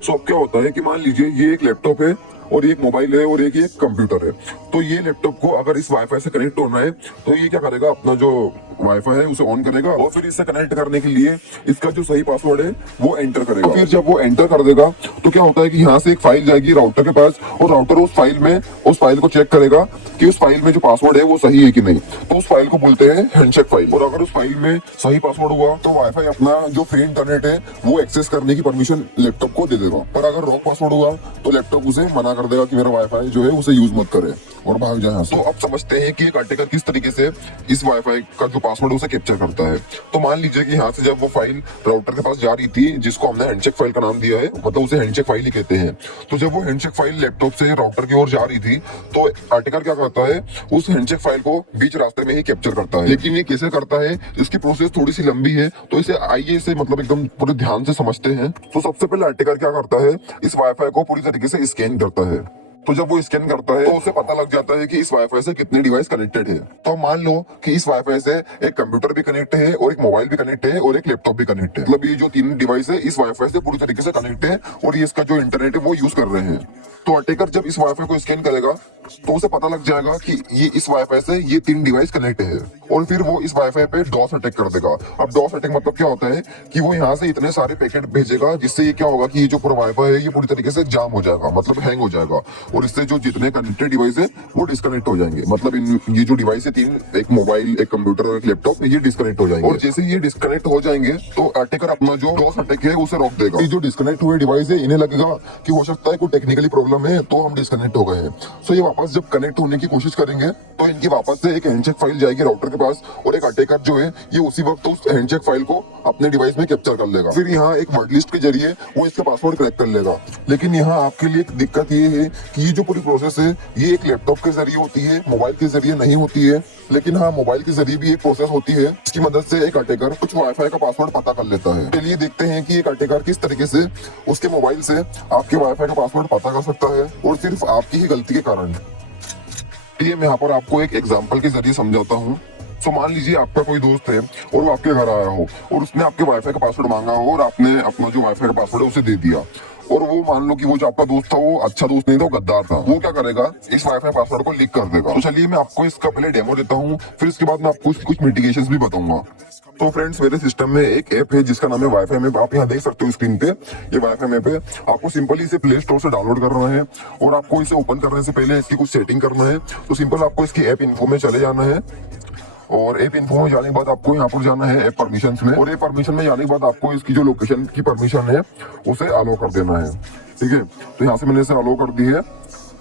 सो अब क्या होता है कि मान लीजिए ये एक लैपटॉप है और एक मोबाइल है और एक ये कंप्यूटर है। तो ये लैपटॉप को अगर इस वाईफाई से कनेक्ट होना है तो ये क्या करेगा, अपना जो वाईफाई है उसे ऑन करेगा और फिर इससे कनेक्ट करने के लिए इसका जो सही पासवर्ड है वो एंटर करेगा। तो फिर जब वो एंटर कर देगा तो क्या होता है कि यहाँ से एक फाइल जाएगी राउटर के पास और राउटर उस फाइल को चेक करेगा कि उस फाइल में जो पासवर्ड है वो सही है कि नहीं। तो उस फाइल को बोलते हैं हैंडशेक फाइल। और अगर उस फाइल में सही पासवर्ड हुआ तो वाईफाई अपना जो फ्री इंटरनेट है वो एक्सेस करने की परमिशन लैपटॉप को दे देगा। पर अगर रॉन्ग पासवर्ड हुआ तो लैपटॉप उसे मना कर देगा कि मेरा वाईफाई जो है उसे यूज मत करे और भाग जाए। तो अब समझते हैं कि एक अटैकर किस तरीके से इस वाईफाई का जो पासवर्ड उसे कैप्चर करता है। तो मान लीजिए कि यहाँ से जब वो फाइल राउटर के पास जा रही थी, जिसको हमने हैंडशेक फाइल का नाम दिया है, मतलब उसे हैंडशेक फाइल ही कहते हैं, तो जब वो हैंडशेक फाइल लैपटॉप से राउटर की ओर जा रही थी तो अटैकर क्या करता है, उस हैंडशेक फाइल को बीच रास्ते में ही कैप्चर करता है। लेकिन ये कैसे करता है, इसकी प्रोसेस थोड़ी सी लंबी है, तो इसे आइए इसे मतलब एकदम पूरे ध्यान से समझते हैं। तो सबसे पहले अटैकर क्या करता है, इस वाईफाई को पूरी तरीके से स्कैन करता है। तो जब वो स्कैन करता है तो उसे पता लग जाता है कि इस वाईफाई से कितने डिवाइस कनेक्टेड है। तो मान लो कि इस वाईफाई से एक कंप्यूटर भी कनेक्ट है और एक मोबाइल भी कनेक्ट है और एक लैपटॉप भी कनेक्ट है। मतलब ये जो 3 डिवाइस है इस वाईफाई से पूरी तरीके से कनेक्ट है और ये इसका जो इंटरनेट है वो यूज कर रहे हैं। तो अटैकर जब इस वाईफाई को स्कैन करेगा तो उसे पता लग जाएगा कि ये इस वाईफाई से ये 3 डिवाइस कनेक्ट है और फिर वो इस वाईफाई पे डॉस अटैक कर देगा। अब डॉस अटैक मतलब क्या होता है कि वो यहाँ से इतने सारे पैकेट भेजेगा जिससे ये क्या होगा कि ये जो पूरा वाईफाई है ये पूरी तरीके से जाम हो जाएगा, मतलब हैंग हो जाएगा और इससे जो जितने कनेक्टेड डिवाइस है वो डिस्कनेक्ट हो जाएंगे। मतलब ये जो डिवाइस है 3, एक मोबाइल, एक कंप्यूटर और एक लैपटॉप, ये डिस्कनेक्ट हो जाएंगे और जैसे ये डिस्कनेक्ट हो जाएंगे तो अटैकर अपना जो डॉस अटैक है उसे रोक देगा। ये जो डिस्कनेक्ट हुए डिवाइस है इन्हें लगेगा कि हो सकता है कोई टेक्निकली प्रॉब्लम है तो हम डिस्कनेक्ट हो गए हैं। सो ये वापस जब कनेक्ट होने की कोशिश करेंगे तो इनकी वापस से एक हैंडशेक फाइल जाएगी राउटर के पास और एक अटैकर जो है ये उसी वक्त उस हैंडशेक फाइल को अपने डिवाइस में कैप्चर कर लेगा। फिर यहाँ एक वर्ड लिस्ट के जरिए वो इसका पासवर्ड क्रैक कर लेगा। लेकिन यहाँ आपके लिए एक दिक्कत ये है कि ये जो पूरी प्रोसेस है ये एक लैपटॉप के जरिए होती है, मोबाइल के जरिए नहीं होती है। लेकिन हाँ, मोबाइल के जरिए भी एक प्रोसेस होती है जिसकी मदद से एक अटैकर कुछ वाईफाई का पासवर्ड पता कर लेता है। चलिए देखते हैं कि एक अटैकर किस तरीके से उसके मोबाइल से आपके वाईफाई का पासवर्ड पता कर सकता है और सिर्फ आपकी ही गलती के कारण। चलिए मैं यहाँ पर आपको एक एग्जाम्पल के जरिए समझाता हूँ। तो मान लीजिए आपका कोई दोस्त है और वो आपके घर आया हो और उसने आपके वाईफाई का पासवर्ड मांगा हो और आपने अपना जो वाईफाई का पासवर्ड है उसे दे दिया और वो मान लो कि वो जो आपका दोस्त था वो अच्छा दोस्त नहीं था, वो गद्दार था। वो क्या करेगा, इस वाईफाई पासवर्ड को लीक कर देगा। तो चलिए मैं आपको इसका पहले डेमो देता हूँ, फिर इसके बाद मैं आपको कुछ मिटिगेशंस भी बताऊंगा। तो फ्रेंड्स, मेरे सिस्टम में एक ऐप है जिसका नाम है वाईफाई मैप। आप यहाँ देख सकते हो स्क्रीन पे, ये वाईफाई मैप है। आपको सिंपली इसे प्ले स्टोर से डाउनलोड करना है और आपको इसे ओपन करने से पहले इसकी कुछ सेटिंग करना है। तो सिंपल आपको इसकी ऐप इन्फो में चले जाना है और ऐप इन्फो में जाने के बाद आपको यहाँ पर जाना है ऐप परमिशंस में और ऐप परमिशन में जाने के बाद आपको इसकी जो लोकेशन की परमिशन है उसे अलो कर देना है। ठीक है, तो यहाँ से मैंने इसे अलो कर दी है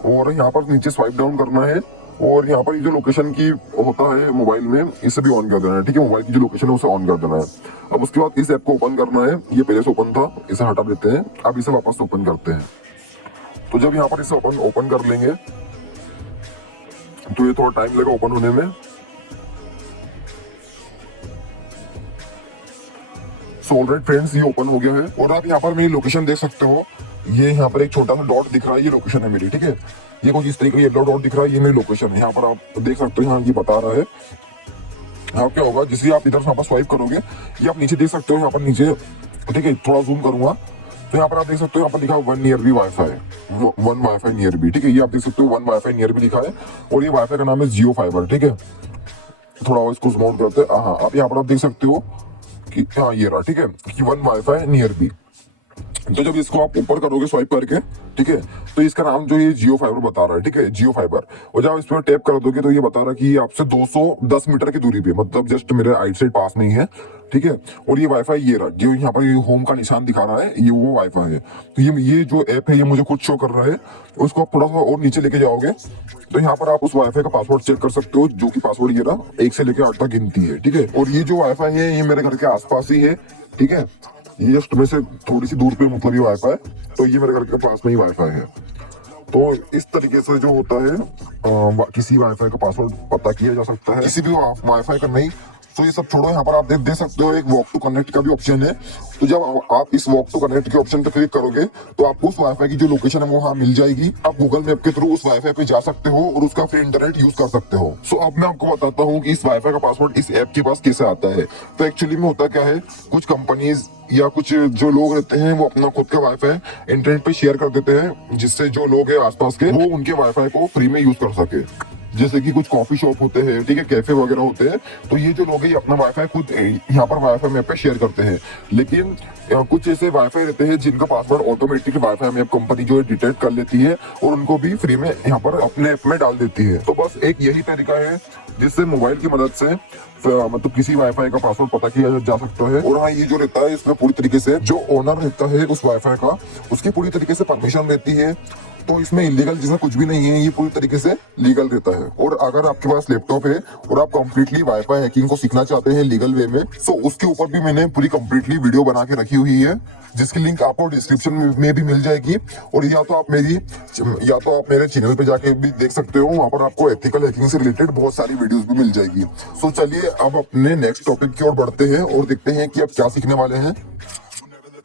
और यहाँ पर नीचे स्वाइप डाउन करना है और यहाँ पर ये जो लोकेशन की होता है मोबाइल में इसे भी ऑन कर देना है। ठीक है, मोबाइल की जो लोकेशन है उसे ऑन कर देना है। अब उसके बाद इस ऐप को ओपन करना है। ये पहले से ओपन था, इसे हटा देते हैं। अब इसे वापस ओपन करते हैं। तो जब यहाँ पर इसे ओपन कर लेंगे तो ये थोड़ा टाइम लगा ओपन होने में। सो ऑलराइट फ्रेंड्स, ये ओपन हो गया है और आप यहाँ पर मेरी लोकेशन देख सकते हो। ये यहाँ पर एक छोटा सा डॉट दिख रहा है, ये लोकेशन है मेरी। ठीक है, ये कुछ इस तरीके का येलो डॉट दिख रहा है, ये मेरी लोकेशन है। यहाँ पर आप देख सकते हो, यहाँ ये बता रहा है। यहाँ क्या होगा, जिससे आप इधर से वापस स्वाइप करोगे ये आप नीचे देख सकते हो। यहाँ पर नीचे, ठीक है, थोड़ा जूम करूंगा तो यहाँ पर आप देख सकते हो, यहाँ पर लिखा है 1 nearby wifi, 1 wifi nearby. ठीक है, ये आप देख सकते हो 1 वाईफाई नियर बी लिखा है और ये वाईफाई का नाम है जियो फाइबर। ठीक है, थोड़ा और इसको जूम करते हैं। हाँ, आप यहाँ पर आप देख सकते हो कि हाँ ये रहा। ठीक है, कि 1 वाईफाई नियर बी। तो जब इसको आप ऊपर करोगे स्वाइप करके, ठीक है, तो इसका नाम जो ये जियो फाइबर बता रहा है। ठीक है, जियो फाइबर। और जब इस पर टैप कर दोगे तो ये बता रहा है कि आपसे 210 मीटर की दूरी पे, मतलब जस्ट मेरे आइट से पास नहीं है। ठीक है, और ये वाईफाई ये रहा, जो यहाँ पर ये होम का निशान दिखा रहा है, ये वो वाईफाई है। तो ये जो ऐप है ये मुझे खुद शो कर रहा है। उसको आप थोड़ा सा और नीचे लेके जाओगे तो यहाँ पर आप उस वाईफाई का पासवर्ड चेक कर सकते हो, जो कि पासवर्ड ये रहा, 1 से लेकर 8 तक गिनती है। ठीक है, और ये जो वाईफाई है ये मेरे घर के आसपास ही है। ठीक है, ये जस्ट में से थोड़ी सी दूर पे मतलब ये वाईफाई, तो ये मेरे घर के पास में ही वाईफाई है। तो इस तरीके से जो होता है किसी वाईफाई का पासवर्ड पता किया जा सकता है, किसी भी वाईफाई का नहीं। तो ये सब छोड़ो, यहाँ पर आप देख सकते हो एक वॉक टू कनेक्ट का भी ऑप्शन है। तो जब आप इस वॉक टू कनेक्ट के ऑप्शन पे क्लिक करोगे तो आपको उस वाईफाई की जो लोकेशन है वो वहाँ मिल जाएगी। आप गूगल मैप के थ्रू उस वाईफाई पे जा सकते हो और उसका फ्री इंटरनेट यूज कर सकते हो। सो अब मैं आपको बताता हूँ कि इस वाईफाई का पासवर्ड इस ऐप के पास कैसे आता है। तो एक्चुअली में होता क्या है, कुछ कंपनीज या कुछ जो लोग रहते हैं वो अपना खुद का वाईफाई इंटरनेट पे शेयर कर देते हैं, जिससे जो लोग हैं आसपास के वो उनके वाईफाई को फ्री में यूज कर सके। जैसे कि कुछ कॉफी शॉप होते हैं, ठीक है, कैफे वगैरह होते हैं। तो ये जो लोग हैं अपना वाईफाई खुद यहाँ पर वाईफाई मैप पे शेयर करते हैं। लेकिन कुछ ऐसे वाईफाई रहते हैं जिनका password automatic wifi map company जो है डिटेक्ट कर लेती है और उनको भी फ्री में यहाँ पर अपने ऐप में डाल देती है। तो बस एक यही तरीका है जिससे मोबाइल की मदद से मतलब किसी वाईफाई का पासवर्ड पता किया जा सकता है। और हाँ, ये जो रहता है इसमें पूरी तरीके से जो ओनर रहता है उस वाईफाई का, उसकी पूरी तरीके से परमिशन रहती है। तो इसमें इलीगल जैसा कुछ भी नहीं है, ये पूरी तरीके से लीगल रहता है। और अगर आपके पास लैपटॉप है और आप कंप्लीटली वाईफाई हैकिंग को सीखना चाहते हैं लीगल वे में, तो उसके ऊपर भी मैंने पूरी कंप्लीटली वीडियो बना के रखी हुई है, जिसकी लिंक आपको डिस्क्रिप्शन में भी मिल जाएगी। और या तो आप मेरे चैनल पे जाके भी देख सकते हो, वहाँ पर आपको एथिकल हैकिंग से रिलेटेड बहुत सारी वीडियोस भी मिल जाएगी। सो चलिए अब अपने नेक्स्ट टॉपिक की ओर बढ़ते हैं और देखते हैं कि अब क्या सीखने वाले हैं।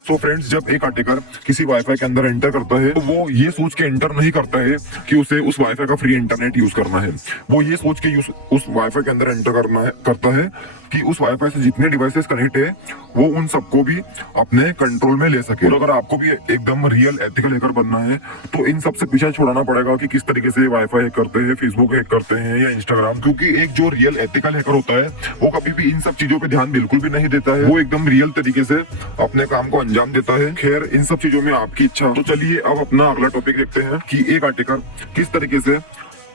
सो फ्रेंड्स, जब एक अटैकर किसी वाईफाई के अंदर एंटर करता है तो वो ये सोच के एंटर नहीं करता है कि उसे उस वाईफाई का फ्री इंटरनेट यूज करना है। वो ये सोच के उस वाईफाई के अंदर एंटर करता है कि उस वाईफाई से जितने डिवाइसेस कनेक्ट है वो उन सबको भी अपने कंट्रोल में ले सके। और अगर आपको भी एकदम रियल एथिकल हैकर बनना है तो इन सबसे पीछे छुड़ाना पड़ेगा कि किस तरीके से वाईफाई हैक करते हैं, फेसबुक हैक करते हैं या इंस्टाग्राम। क्योंकि एक जो रियल एथिकल हैकर होता है वो कभी भी इन सब चीजों पे ध्यान बिल्कुल भी नहीं देता है। वो एकदम रियल तरीके से अपने काम को अंजाम देता है। खैर, इन सब चीजों में आपकी इच्छा। तो चलिए अब अपना अगला टॉपिक देखते हैं कि एक अटैकर किस तरीके से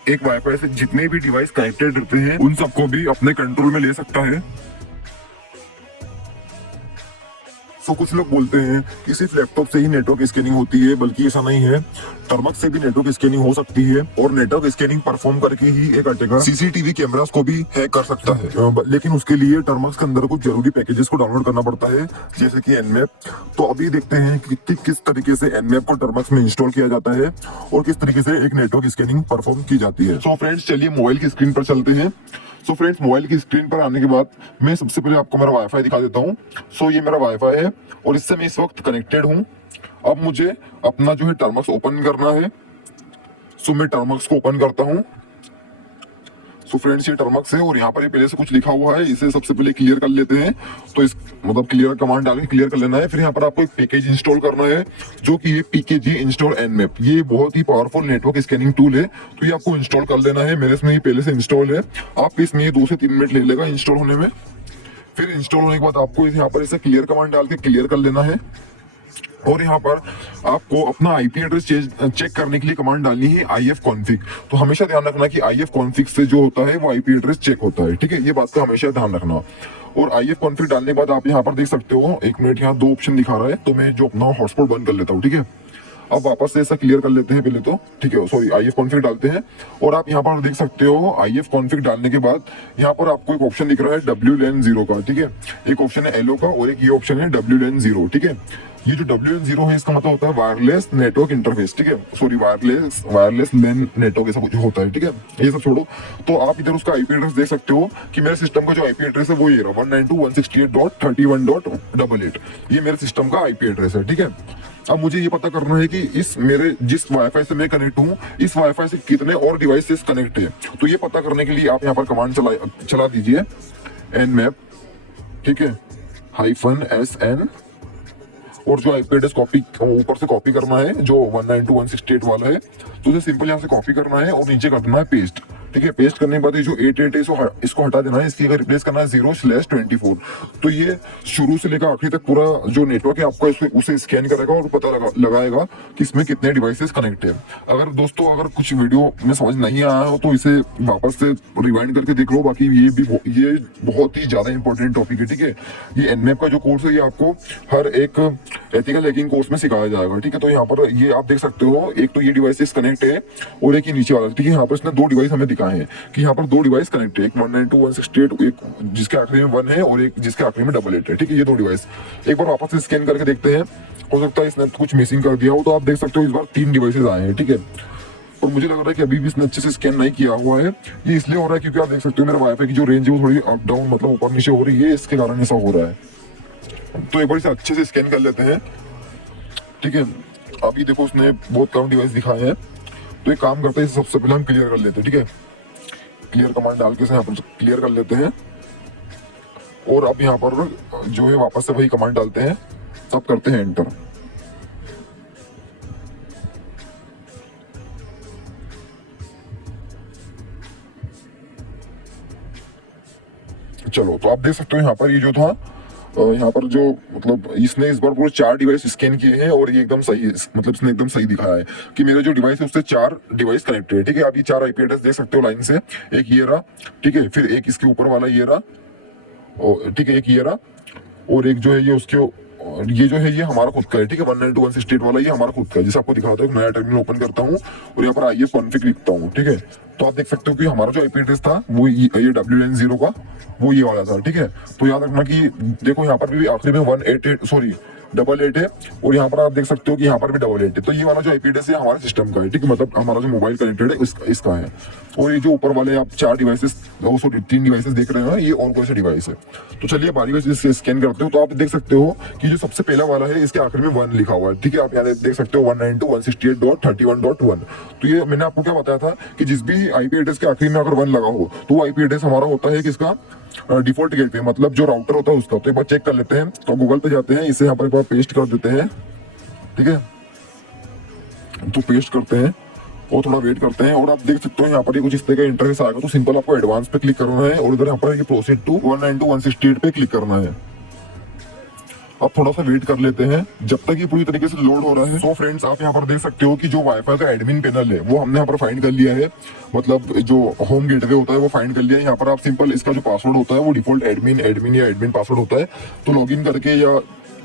एक वाईफाई से जितने भी डिवाइस कनेक्टेड रहते हैं उन सबको भी अपने कंट्रोल में ले सकता है। तो कुछ लोग बोलते हैं कि सिर्फ लैपटॉप से ही नेटवर्क स्कैनिंग होती है, बल्कि ऐसा नहीं है। टर्मक्स से भी नेटवर्क स्कैनिंग हो सकती है और नेटवर्क स्कैनिंग परफॉर्म करके ही एक अटैकर सीसीटीवी कैमरास को भी हैक कर सकता है। लेकिन उसके लिए टर्मक्स के अंदर कुछ जरूरी पैकेजेस को डाउनलोड करना पड़ता है, जैसे कि एनमैप। तो अभी देखते हैं कि किस तरीके से एनमैप को टर्मक्स में इंस्टॉल किया जाता है और किस तरीके से एक नेटवर्क स्कैनिंग परफॉर्म की जाती है। सो फ्रेंड्स, चलिए मोबाइल की स्क्रीन पर चलते हैं। सो फ्रेंड्स, मोबाइल की स्क्रीन पर आने के बाद मैं सबसे पहले आपको मेरा वाईफाई दिखा देता हूँ। सो ये मेरा वाईफाई है और इससे मैं इस वक्त कनेक्टेड हूँ। अब मुझे अपना जो है टर्मक्स ओपन करना है। सो मैं टर्मक्स को ओपन करता हूँ। सो फ्रेंड्स, ये टर्मक्स है और यहाँ पर ये पहले से कुछ लिखा हुआ है, इसे सबसे पहले क्लियर कर लेते हैं। तो इस मतलब क्लियर कमांड डाल के क्लियर कर लेना है। फिर यहाँ पर आपको एक पैकेज इंस्टॉल करना है जो कि ये PKG इंस्टॉल एनमैप। ये बहुत ही पावरफुल नेटवर्क स्कैनिंग टूल है, तो ये आपको इंस्टॉल कर लेना है। मेरे इसमें ये पहले से इंस्टॉल है। आप इसमें 2 से 3 मिनट ले लेगा इंस्टॉल होने में। फिर इंस्टॉल होने के बाद आपको यहाँ पर इसे क्लियर कमांड डाल के क्लियर कर लेना है। और यहाँ पर आपको अपना IP एड्रेस चेक करने के लिए कमांड डालनी है ifconfig। तो हमेशा ध्यान रखना कि ifconfig से जो होता है वो IP एड्रेस चेक होता है, ठीक है। ये बात का हमेशा ध्यान रखना। और ifconfig डालने के बाद आप यहाँ पर देख सकते हो, 1 मिनट, यहाँ 2 ऑप्शन दिखा रहा है, तो मैं जो अपना हॉटस्पॉट बंद कर लेता हूँ, ठीक है। अब वापस से ऐसा क्लियर कर लेते हैं पहले तो, ठीक है। सॉरी, ifconfig डालते हैं और आप यहाँ पर देख सकते हो ifconfig डालने के बाद यहाँ पर आपको एक ऑप्शन दिख रहा है WLAN 0 का, ठीक है। एक ऑप्शन है LO का और एक ये ऑप्शन है WLAN 0, ठीक है। ये जो WLAN 0 है इसका मतलब होता है वायरलेस नेटवर्क इंटरफेस, ठीक है। सॉरी, वायरलेस लैन नेटवर्क ऐसा कुछ होता है, ठीक है। ये सब छोड़ो। तो आप इधर उसका IP एड्रेस देख सकते हो कि मेरे सिस्टम का जो IP एड्रेस है वो ये रहा, 192.168.31.88। ये मेरे सिस्टम का IP एड्रेस है, ठीक है। अब मुझे ये पता करना है कि इस मेरे जिस वाईफाई से मैं कनेक्ट हूँ, इस वाईफाई से कितने और डिवाइसेस कनेक्ट है। तो ये पता करने के लिए आप यहाँ पर कमांड चला दीजिए nmap, ठीक है, -SN। और जो IP एड्रेस कॉपी ऊपर से कॉपी करना है जो 192.168 वाला है, तो उसे सिंपल यहाँ से कॉपी करना है और नीचे कर देना है पेस्ट, ठीक है। पेस्ट करने के बाद ये जो 88 है इसको हटा देना है। इसकी अगर रिप्लेस करना है 0/24। तो ये शुरू से लेकर आखिरी तक पूरा जो नेटवर्क है आपका उसे स्कैन करेगा और पता लगाएगा कि इसमें कितने डिवाइसेस कनेक्ट है। अगर दोस्तों अगर कुछ वीडियो में समझ नहीं आया हो तो इसे वापस से रिवाइंड करके देख लो। बाकी ये बहुत ही ज्यादा इंपॉर्टेंट टॉपिक है, ठीक है। ये एनमैप का जो कोर्स है ये आपको हर एक एथिकल हैकिंग कोर्स में सिखाया जाएगा, ठीक है। तो यहाँ पर ये आप देख सकते हो, एक तो ये डिवाइसेस कनेक्ट है और एक ये नीचे वाला, ठीक है। यहाँ पर इसने 2 डिवाइस हमें दिखाए हैं कि यहाँ पर 2 डिवाइस कनेक्ट है, एक 192.168, एक जिसके आखिरी में 1 है और एक जिसके आखिरी में 88 है, ठीक है। ये 2 डिवाइस एक बार वापस से स्कैन करके देखते हैं, हो सकता है इसने कुछ मिसिंग कर दिया हो। तो आप देख सकते हो इस बार 3 डिवाइसेस आए हैं, ठीक है। और मुझे लग रहा है कि अभी भी इसने अच्छे से स्कैन नहीं किया हुआ है। ये इसलिए हो रहा है क्योंकि आप देख सकते हो मेरा वाईफाई की जो रेंज है वो थोड़ी अप डाउन मतलब ऊपर नीचे हो रही है, इसके कारण ऐसा हो रहा है। तो एक बार इसे अच्छे से स्कैन कर लेते हैं, ठीक है। अभी देखो उसने बहुत कम डिवाइस दिखाए हैं, तो एक काम करते हैं, सबसे पहले हम क्लियर कर लेते हैं, ठीक है। क्लियर कमांड डाल के यहाँ पर क्लियर कर लेते हैं और अब यहाँ पर जो है वापस से वही कमांड डालते हैं, तब करते हैं एंटर। चलो, तो आप देख सकते हो यहाँ पर ये जो था, यहाँ पर जो मतलब इसने इस बार पूरे 4 डिवाइस स्कैन किए हैं और ये एकदम सही है, मतलब इसने एकदम सही दिखाया है कि मेरे जो डिवाइस है उससे 4 डिवाइस कनेक्टेड है, ठीक है। आप ये 4 IP एड्रेस देख सकते हो लाइन से, एक ये रहा, ठीक है। फिर एक इसके ऊपर वाला ये रहा, ठीक है, एक ये रहा और एक जो है ये उसके ये जो है ये हमारा खुद का है, ठीक है। 192.168 वाला ये हमारा खुद का है। जैसे आपको दिखाता हूँ, नया टर्मिनल ओपन करता हूँ और यहाँ पर ifconfig लिखता हूँ, ठीक है। तो आप देख सकते हो कि हमारा जो IP एड्रेस था वो ये WLAN 0 का वो ये वाला था, ठीक है। तो याद रखना कि देखो यहाँ पर भी आखिरी में 188 सॉरी 8 है, और यहाँ पर आप देख सकते हो कि यहाँ पर भी 8 है। तो ये वाला जो आईपी एड्रेस है हमारे सिस्टम का है, ठीक है, मतलब हमारा जो मोबाइल कनेक्टेड है इसका है। और ये जो ऊपर वाले आप 4 डिवाइसेस, 3 डिवाइसेस देख रहे हैं, ये और कौन सा डिवाइस है। तो चलिए बारी से स्कैन करते हो। तो आप देख सकते हो कि जो सबसे पहला वाला है इसके आखिर में 1 लिखा हुआ है, ठीक है, आप यहाँ देख सकते हो 192.168.31.1। तो ये मैंने आपको क्या बताया था कि जिस भी आईपी एड्रेस के आखिर में अगर 1 लगा हो तो वो आईपी एड्रेस हमारा होता है किसका, डिफॉल्ट गेटवे, मतलब जो राउटर होता है उसका। तो एक बार चेक कर लेते हैं। तो गूगल पे जाते हैं, इसे यहाँ पर एक बार पेस्ट कर देते हैं, ठीक है। तो पेस्ट करते हैं और थोड़ा वेट करते हैं, और आप देख सकते हो यहाँ पर ये कुछ इस तरह का इंटरफेस आएगा। तो सिंपल आपको एडवांस पे क्लिक करना है और इधर यहाँ पर प्रोसीड टू 192.168 पे क्लिक करना है। अब थोड़ा सा वेट कर लेते हैं जब तक ये पूरी तरीके से लोड हो रहा है। तो फ्रेंड्स आप यहाँ पर देख सकते हो कि जो वाईफाई का एडमिन पैनल है वो हमने यहाँ पर फाइंड कर लिया है, मतलब जो होम गेटवे होता है वो फाइंड कर लिया है। यहाँ पर आप सिंपल इसका जो पासवर्ड होता है वो डिफॉल्ट एडमिन या एडमिन पासवर्ड होता है। तो लॉगिन करके या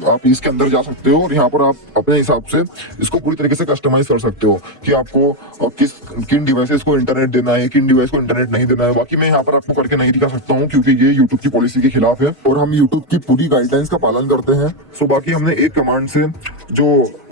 आप इसके अंदर जा सकते हो और यहाँ पर आप अपने हिसाब से इसको पूरी तरीके से कस्टमाइज कर सकते हो कि आपको किन डिवाइसेस को इंटरनेट देना है, किन डिवाइस को इंटरनेट नहीं देना है। बाकी मैं यहाँ पर आपको करके नहीं दिखा सकता हूँ क्योंकि ये यूट्यूब की पॉलिसी के खिलाफ है और हम यूट्यूब की पूरी गाइडलाइंस का पालन करते हैं। सो बाकी हमने एक कमांड से जो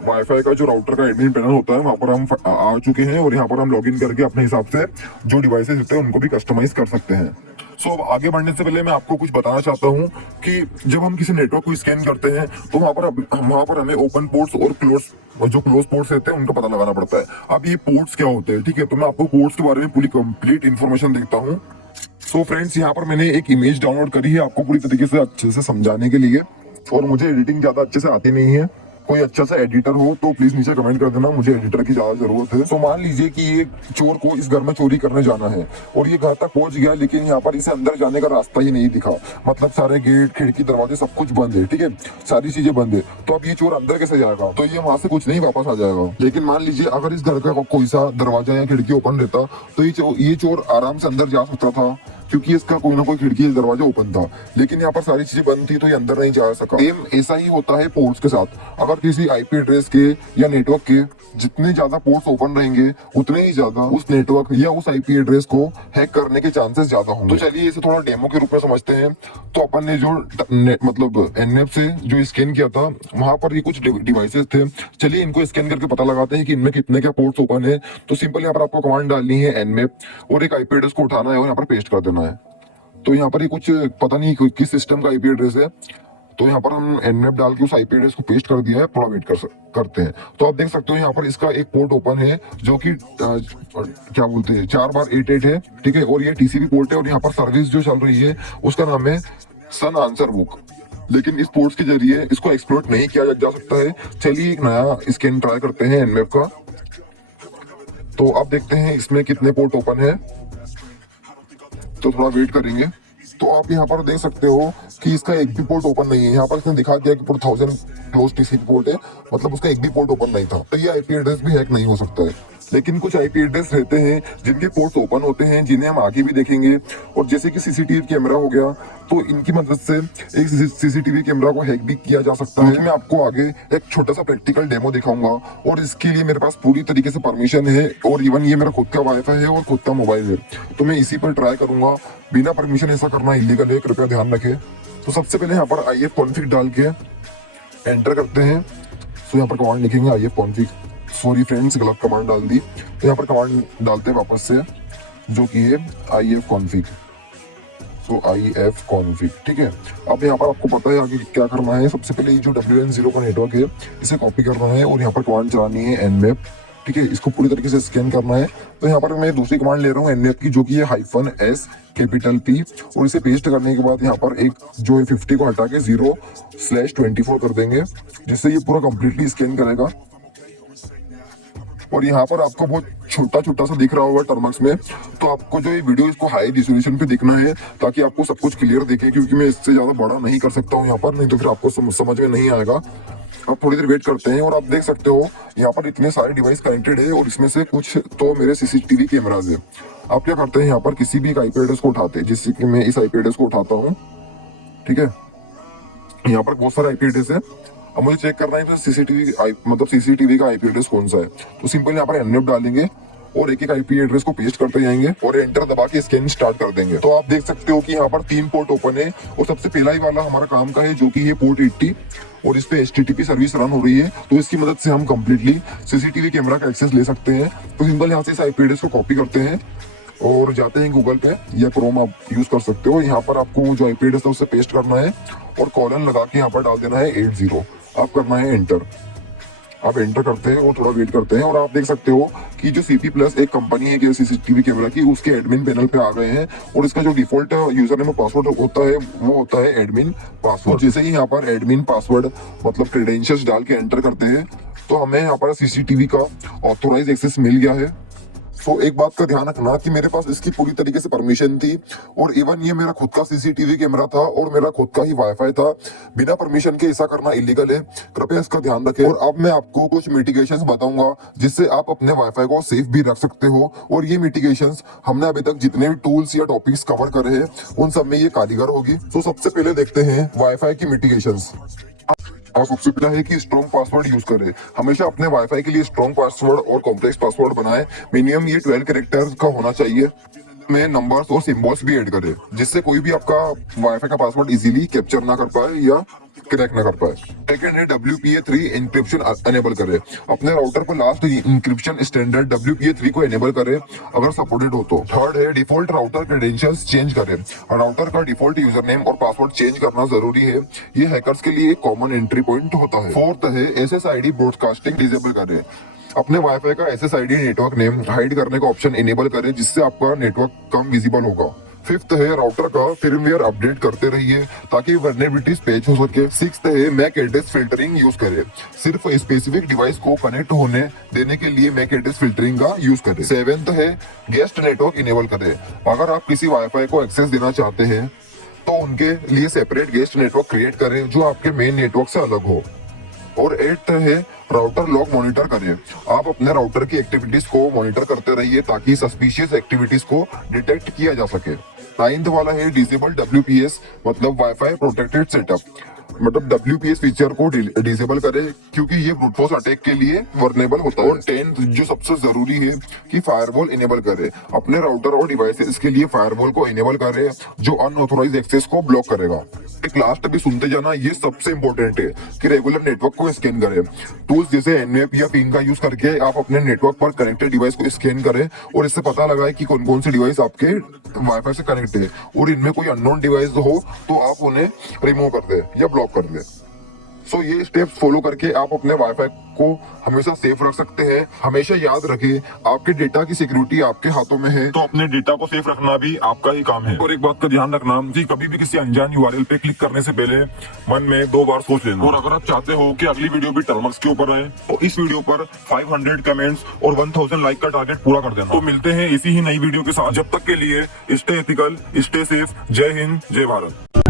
वाईफाई का जो राउटर का एडमिन पैनल होता है वहां पर हम आ चुके हैं और यहाँ पर हम लॉगिन करके अपने हिसाब से जो डिवाइसेस होते हैं उनको भी कस्टमाइज कर सकते हैं। सो अब आगे बढ़ने से पहले मैं आपको कुछ बताना चाहता हूँ कि जब हम किसी नेटवर्क को स्कैन करते हैं तो वहां पर हमें ओपन पोर्ट्स और क्लोज पोर्ट्स रहते हैं उनका पता लगाना पड़ता है। अब ये पोर्ट्स क्या होते हैं, ठीक है, तो मैं आपको पोर्ट्स के बारे में पूरी कंप्लीट इन्फॉर्मेशन देता हूँ। सो फ्रेंड्स यहाँ पर मैंने एक इमेज डाउनलोड करी है आपको पूरी तरीके से अच्छे से समझाने के लिए, और मुझे एडिटिंग ज्यादा अच्छे से आती नहीं है। कोई अच्छा सा एडिटर हो तो प्लीज नीचे कमेंट कर देना, मुझे एडिटर की ज्यादा जरूरत है। तो मान लीजिए कि ये चोर को इस घर में चोरी करने जाना है और ये घर तक पहुंच गया, लेकिन यहाँ पर इसे अंदर जाने का रास्ता ही नहीं दिखा, मतलब सारे गेट खिड़की दरवाजे सब कुछ बंद है, ठीक है, सारी चीजें बंद है। तो अब ये चोर अंदर कैसे जाएगा, तो ये वहां से कुछ नहीं वापस आ जाएगा। लेकिन मान लीजिए अगर इस घर का कोई सा दरवाजा या खिड़की ओपन रहता तो ये चोर आराम से अंदर जा सकता था क्योंकि इसका कोई ना कोई खिड़की दरवाजा ओपन था। लेकिन यहाँ पर सारी चीजें बंद थी तो ये अंदर नहीं जा सका। सेम ऐसा ही होता है पोर्ट्स के साथ। अगर किसी आईपी एड्रेस के या नेटवर्क के जितने ज्यादा पोर्ट्स ओपन रहेंगे उतने ही ज्यादा उस नेटवर्क या उस आईपी एड्रेस को हैक करने के चांसेस ज्यादा होंगे। तो चलिए इसे थोड़ा डेमो के रूप में समझते हैं। तो अपन ने जो मतलब एनएफ से जो स्कैन किया था वहां पर ये कुछ डिवाइसेस थे। चलिए इनको स्कैन करके पता लगाते हैं कि इनमें कितने क्या पोर्ट्स ओपन है। तो सिंपल यहाँ पर आपको कमांड डालनी है एनमैप और एक आईपी एड्रेस को उठाना है और यहाँ पर पेस्ट कर देना है। तो यहाँ पर ये कुछ पता नहीं किस सिस्टम का आईपी एड्रेस है, तो यहाँ पर हम एनमैप डाल के उस आईपी एड्रेस को पेस्ट कर दिया है। थोड़ा वेट करते हैं। तो आप देख सकते हो यहाँ पर इसका एक पोर्ट ओपन है जो कि क्या बोलते हैं 4x88 है, ठीक है, और ये टीसीपी पोर्ट है और यहाँ पर सर्विस जो चल रही है उसका नाम है सन आंसर बुक। लेकिन इस पोर्ट्स के जरिए इसको एक्सप्लोर नहीं किया जा सकता है। चलिए एक नया स्कैन ट्राई करते हैं एनमैप का। तो आप देखते हैं इसमें कितने पोर्ट ओपन है, तो थोड़ा वेट करेंगे। तो आप यहाँ पर देख सकते हो कि इसका एक भी पोर्ट ओपन नहीं है। यहाँ पर इसने दिखा दिया कि 1000 क्लोज टीसीपी पोर्ट है, मतलब उसका एक भी पोर्ट ओपन नहीं था। तो ये आईपी एड्रेस भी हैक नहीं हो सकता है। लेकिन कुछ आईपी एड्रेस रहते हैं जिनके पोर्ट्स ओपन होते हैं, जिन्हें हम आगे भी देखेंगे। और जैसे कि सीसीटीवी कैमरा हो गया, तो इनकी मदद से एक सीसीटीवी कैमरा को हैक भी किया जा सकता है। मैं आपको आगे एक छोटा सा प्रैक्टिकल डेमो दिखाऊंगा और इसके लिए मेरे पास पूरी तरीके से परमिशन है और इवन ये मेरा खुद का वाईफाई है और खुद का मोबाइल है, तो मैं इसी पर ट्राई करूंगा। बिना परमिशन ऐसा करना इलीगल है, कृपया ध्यान रखें। तो सबसे पहले यहाँ पर IF कॉन्फ़िग डाल के एंटर करते हैं। तो यहाँ पर कमांड लिखेंगे IF कॉन्फ़िग। सॉरी फ्रेंड्स, गलत कमांड डाल दी। तो यहाँ पर कमांड डालते हैं वापस से, जो कि है IF कॉन्फ़िग। तो IF कॉन्फ़िग, ठीक है। अब यहाँ पर आपको पता है आगे क्या करना है। सबसे पहले ये जो WN0 का नेटवर्क है इसे कॉपी करना है और यहाँ पर कमांड चलानी है nmap, ठीक है। इसको पूरी तरीके से स्कैन करना है। तो यहाँ पर मैं दूसरी कमांड ले रहा हूँ nmap की, जो कि है -S P, और इसे पेस्ट करने के बाद यहाँ पर एक जो है 50 को हटा के 0/24 कर देंगे, जिससे ये पूरा कंप्लीटली स्कैन करेगा। और यहाँ पर आपको बहुत छोटा छोटा सा दिख रहा होगा टर्मक्स में, तो आपको जो ये वीडियो इसको हाई रिजोल्यूशन पे दिखना है ताकि आपको सब कुछ क्लियर दिखे, क्योंकि मैं इससे ज्यादा बड़ा नहीं कर सकता हूँ यहाँ पर, नहीं तो फिर आपको समझ में नहीं आएगा। अब थोड़ी देर वेट करते हैं और आप देख सकते हो यहाँ पर इतने सारे डिवाइस कनेक्टेड है और इसमें से कुछ तो मेरे सीसीटीवी कैमराज है। आप क्या करते हैं, यहाँ पर किसी भी एक आईपी एड्रेस को उठाते हैं, जिससे कि मैं इस आईपी एड्रेस को उठाता हूँ, ठीक है। यहाँ पर बहुत सारे आईपी एड्रेस है। अब मुझे चेक करना है तो सीसीटीवी का आईपी एड्रेस कौन सा है। तो सिंपल यहाँ पर nmap डालेंगे और एक एक आईपी एड्रेस को पेस्ट करते जाएंगे और एंटर दबा के स्कैन स्टार्ट कर देंगे। तो आप देख सकते हो कि यहाँ पर 3 पोर्ट ओपन है और सबसे पहला ही वाला हमारा काम का है, जो कि ये पोर्ट 80। और इस पे HTTP सर्विस रन हो रही है, तो इसकी मदद से हम कंप्लीटली CCTV कैमरा का एक्सेस ले सकते हैं। तो सिंपल यहाँ से इस IP एड्रेस को कॉपी करते हैं और जाते हैं गूगल पे या क्रोम आप यूज कर सकते हो। यहाँ पर आपको जो IP एड्रेस है उसे पेस्ट करना है और कॉलन लगा के यहाँ पर डाल देना है 80। आप करना है एंटर। आप एंटर करते हैं और थोड़ा वेट करते हैं और आप देख सकते हो कि जो CP+ एक कंपनी है CCTV कैमरा की, उसके एडमिन पैनल पे आ गए हैं और इसका जो डिफॉल्ट यूजर नेम और पासवर्ड होता है वो होता है एडमिन पासवर्ड। जैसे ही यहाँ पर एडमिन पासवर्ड मतलब क्रेडेंशियल्स डाल के एंटर करते हैं तो हमें यहाँ पर CCTV का ऑथोराइज एक्सेस मिल गया है। तो एक बात का ध्यान रखना कि मेरे पास इसकी पूरी तरीके से परमिशन थी और इवन ये मेरा खुद का CCTV कैमरा था और मेरा खुद का ही वाईफाई था। बिना परमिशन के ऐसा करना इलीगल है, कृपया इसका ध्यान रखें। और अब मैं आपको कुछ मिटिगेशंस बताऊंगा जिससे आप अपने वाईफाई को सेफ भी रख सकते हो। और ये मिटिगेशंस हमने अभी तक जितने भी टूल्स या टॉपिक्स कवर करे हैं उन सब में ये कारीगर होगी। तो सबसे पहले देखते हैं वाईफाई की मिटिगेशंस। आप सबसे पहला है कि स्ट्रॉन्ग पासवर्ड यूज करें। हमेशा अपने वाईफाई के लिए स्ट्रॉन्ग पासवर्ड और कॉम्प्लेक्स पासवर्ड बनाएं। मिनिमम ये 12 कैरेक्टर्स का होना चाहिए। में नंबर्स और सिंबल्स भी ऐड करें जिससे कोई भी आपका वाईफाई का पासवर्ड इजीली कैप्चर ना कर पाए या क्रैक ना कर पाए। सेकंड है WPA3 इंक्रिप्शन एनेबल करें। अपने राउटर पर लास्ट इंक्रिप्शन स्टैंडर्ड WPA3 को एनेबल करें अगर सपोर्टेड हो तो। थर्ड है डिफॉल्ट राउटर क्रेडेंशियल्स चेंज करें। राउटर का डिफॉल्ट यूजर नेम और पासवर्ड चेंज करना जरूरी है, ये हैकर्स के लिए एक कॉमन एंट्री पॉइंट होता है। फोर्थ है SSID ब्रॉडकास्टिंग डिसेबल करें। अपने वाईफाई का SSID नेटवर्क नेम हाइड करने का ऑप्शन इनेबल करें जिससे आपका नेटवर्क कम विजिबल होगा। फिफ्थ है राउटर का फर्मवेयर अपडेट करते रहिए ताकि वल्नरेबिलिटीज पैच हो सके। सिक्स्थ है मैक एड्रेस फिल्टरिंग यूज करें। सिर्फ स्पेसिफिक डिवाइस को कनेक्ट होने देने के लिए मैक एड्रेस फिल्टरिंग का यूज करें। सेवेंथ है गेस्ट नेटवर्क इनेबल करें। अगर आप किसी वाईफाई को एक्सेस देना चाहते हैं तो उनके लिए सेपरेट गेस्ट नेटवर्क क्रिएट करें जो आपके मेन नेटवर्क से अलग हो। और 8th है राउटर लॉग मॉनिटर करें। आप अपने राउटर की एक्टिविटीज को मॉनिटर करते रहिए ताकि सस्पिशियस एक्टिविटीज को डिटेक्ट किया जा सके। 9th वाला है डिसेबल WPS मतलब वाईफाई प्रोटेक्टेड सेटअप। मतलब WPS फीचर को डिसेबल करें क्योंकि ये ब्रूट फोर्स अटैक के लिए वर्नेबल होता है। और 10th जो सबसे जरूरी है कि फायरवॉल इनेबल करें। अपने राउटर और डिवाइसेस के लिए फायरवॉल को इनेबल करें जो अनऑथोराइज्ड एक्सेस को ब्लॉक करेगा। एक लास्ट भी सुनते जाना, ये सबसे इंपॉर्टेंट है कि रेगुलर नेटवर्क को स्कैन करें। टूल्स जैसे Nmap या पिंग का यूज करके आप अपने नेटवर्क पर कनेक्टेड डिवाइस को स्कैन करें और इससे पता लगाए कि कौन कौन से डिवाइस आपके वाईफाई से कनेक्ट है और इनमें कोई अननोन डिवाइस हो तो आप उन्हें रिमूव कर दे या ब्लॉक कर दे। सो ये स्टेप्स फॉलो करके आप अपने वाईफाई को हमेशा सेफ रख सकते हैं। हमेशा याद रखें आपके डेटा की सिक्योरिटी आपके हाथों में है, तो अपने डेटा को सेफ रखना भी आपका ही काम है। और एक बात का ध्यान रखना कि कभी भी किसी अनजान URL पे क्लिक करने से पहले मन में 2 बार सोच लेना। और अगर आप चाहते हो कि अगली वीडियो भी टर्मक्स के ऊपर आए तो इस वीडियो पर 500 कमेंट्स और 1000 लाइक का टारगेट पूरा कर देना। तो मिलते हैं इसी ही नई वीडियो के साथ। जब तक के लिए स्टे एथिकल, स्टे सेफ। जय हिंद, जय भारत।